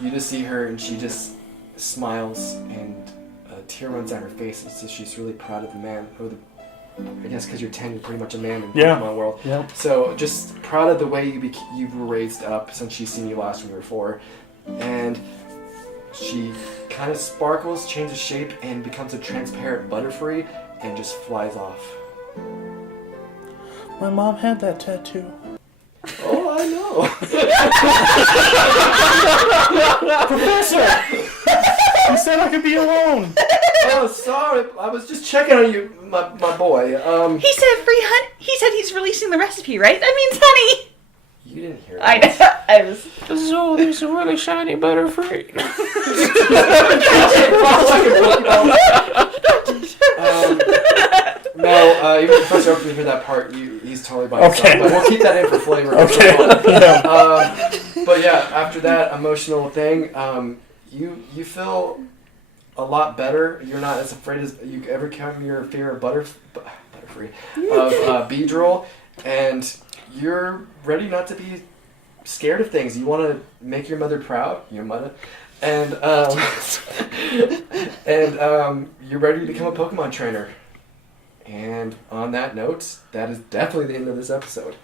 you just see her and she just smiles and a tear runs down her face. And so she's really proud of the man. I guess because you're 10, you're pretty much a man in the Pokemon world. Yeah. So just proud of the way you were raised up since she's seen you last when you were 4. And she kind of sparkles, changes shape, and becomes a transparent Butterfree and just flies off. My mom had that tattoo. Oh, I know. Professor! You said I could be alone. Oh, sorry. I was just checking on you, my boy. He said free honey. He said he's releasing the recipe, right? That means honey. You didn't hear I that. know. I was. So there's a really shiny Butterfree. No, even Professor Oak, you hear that part, he's totally by himself. Okay. But we'll keep that in for flavor. Okay. Yeah. But yeah, after that emotional thing, you feel a lot better. You're not as afraid as you ever come your fear of Butterfree, of Beedrill, and you're ready not to be scared of things. You want to make your mother proud, your mother, and you're ready to become a Pokemon trainer. And on that note, that is definitely the end of this episode.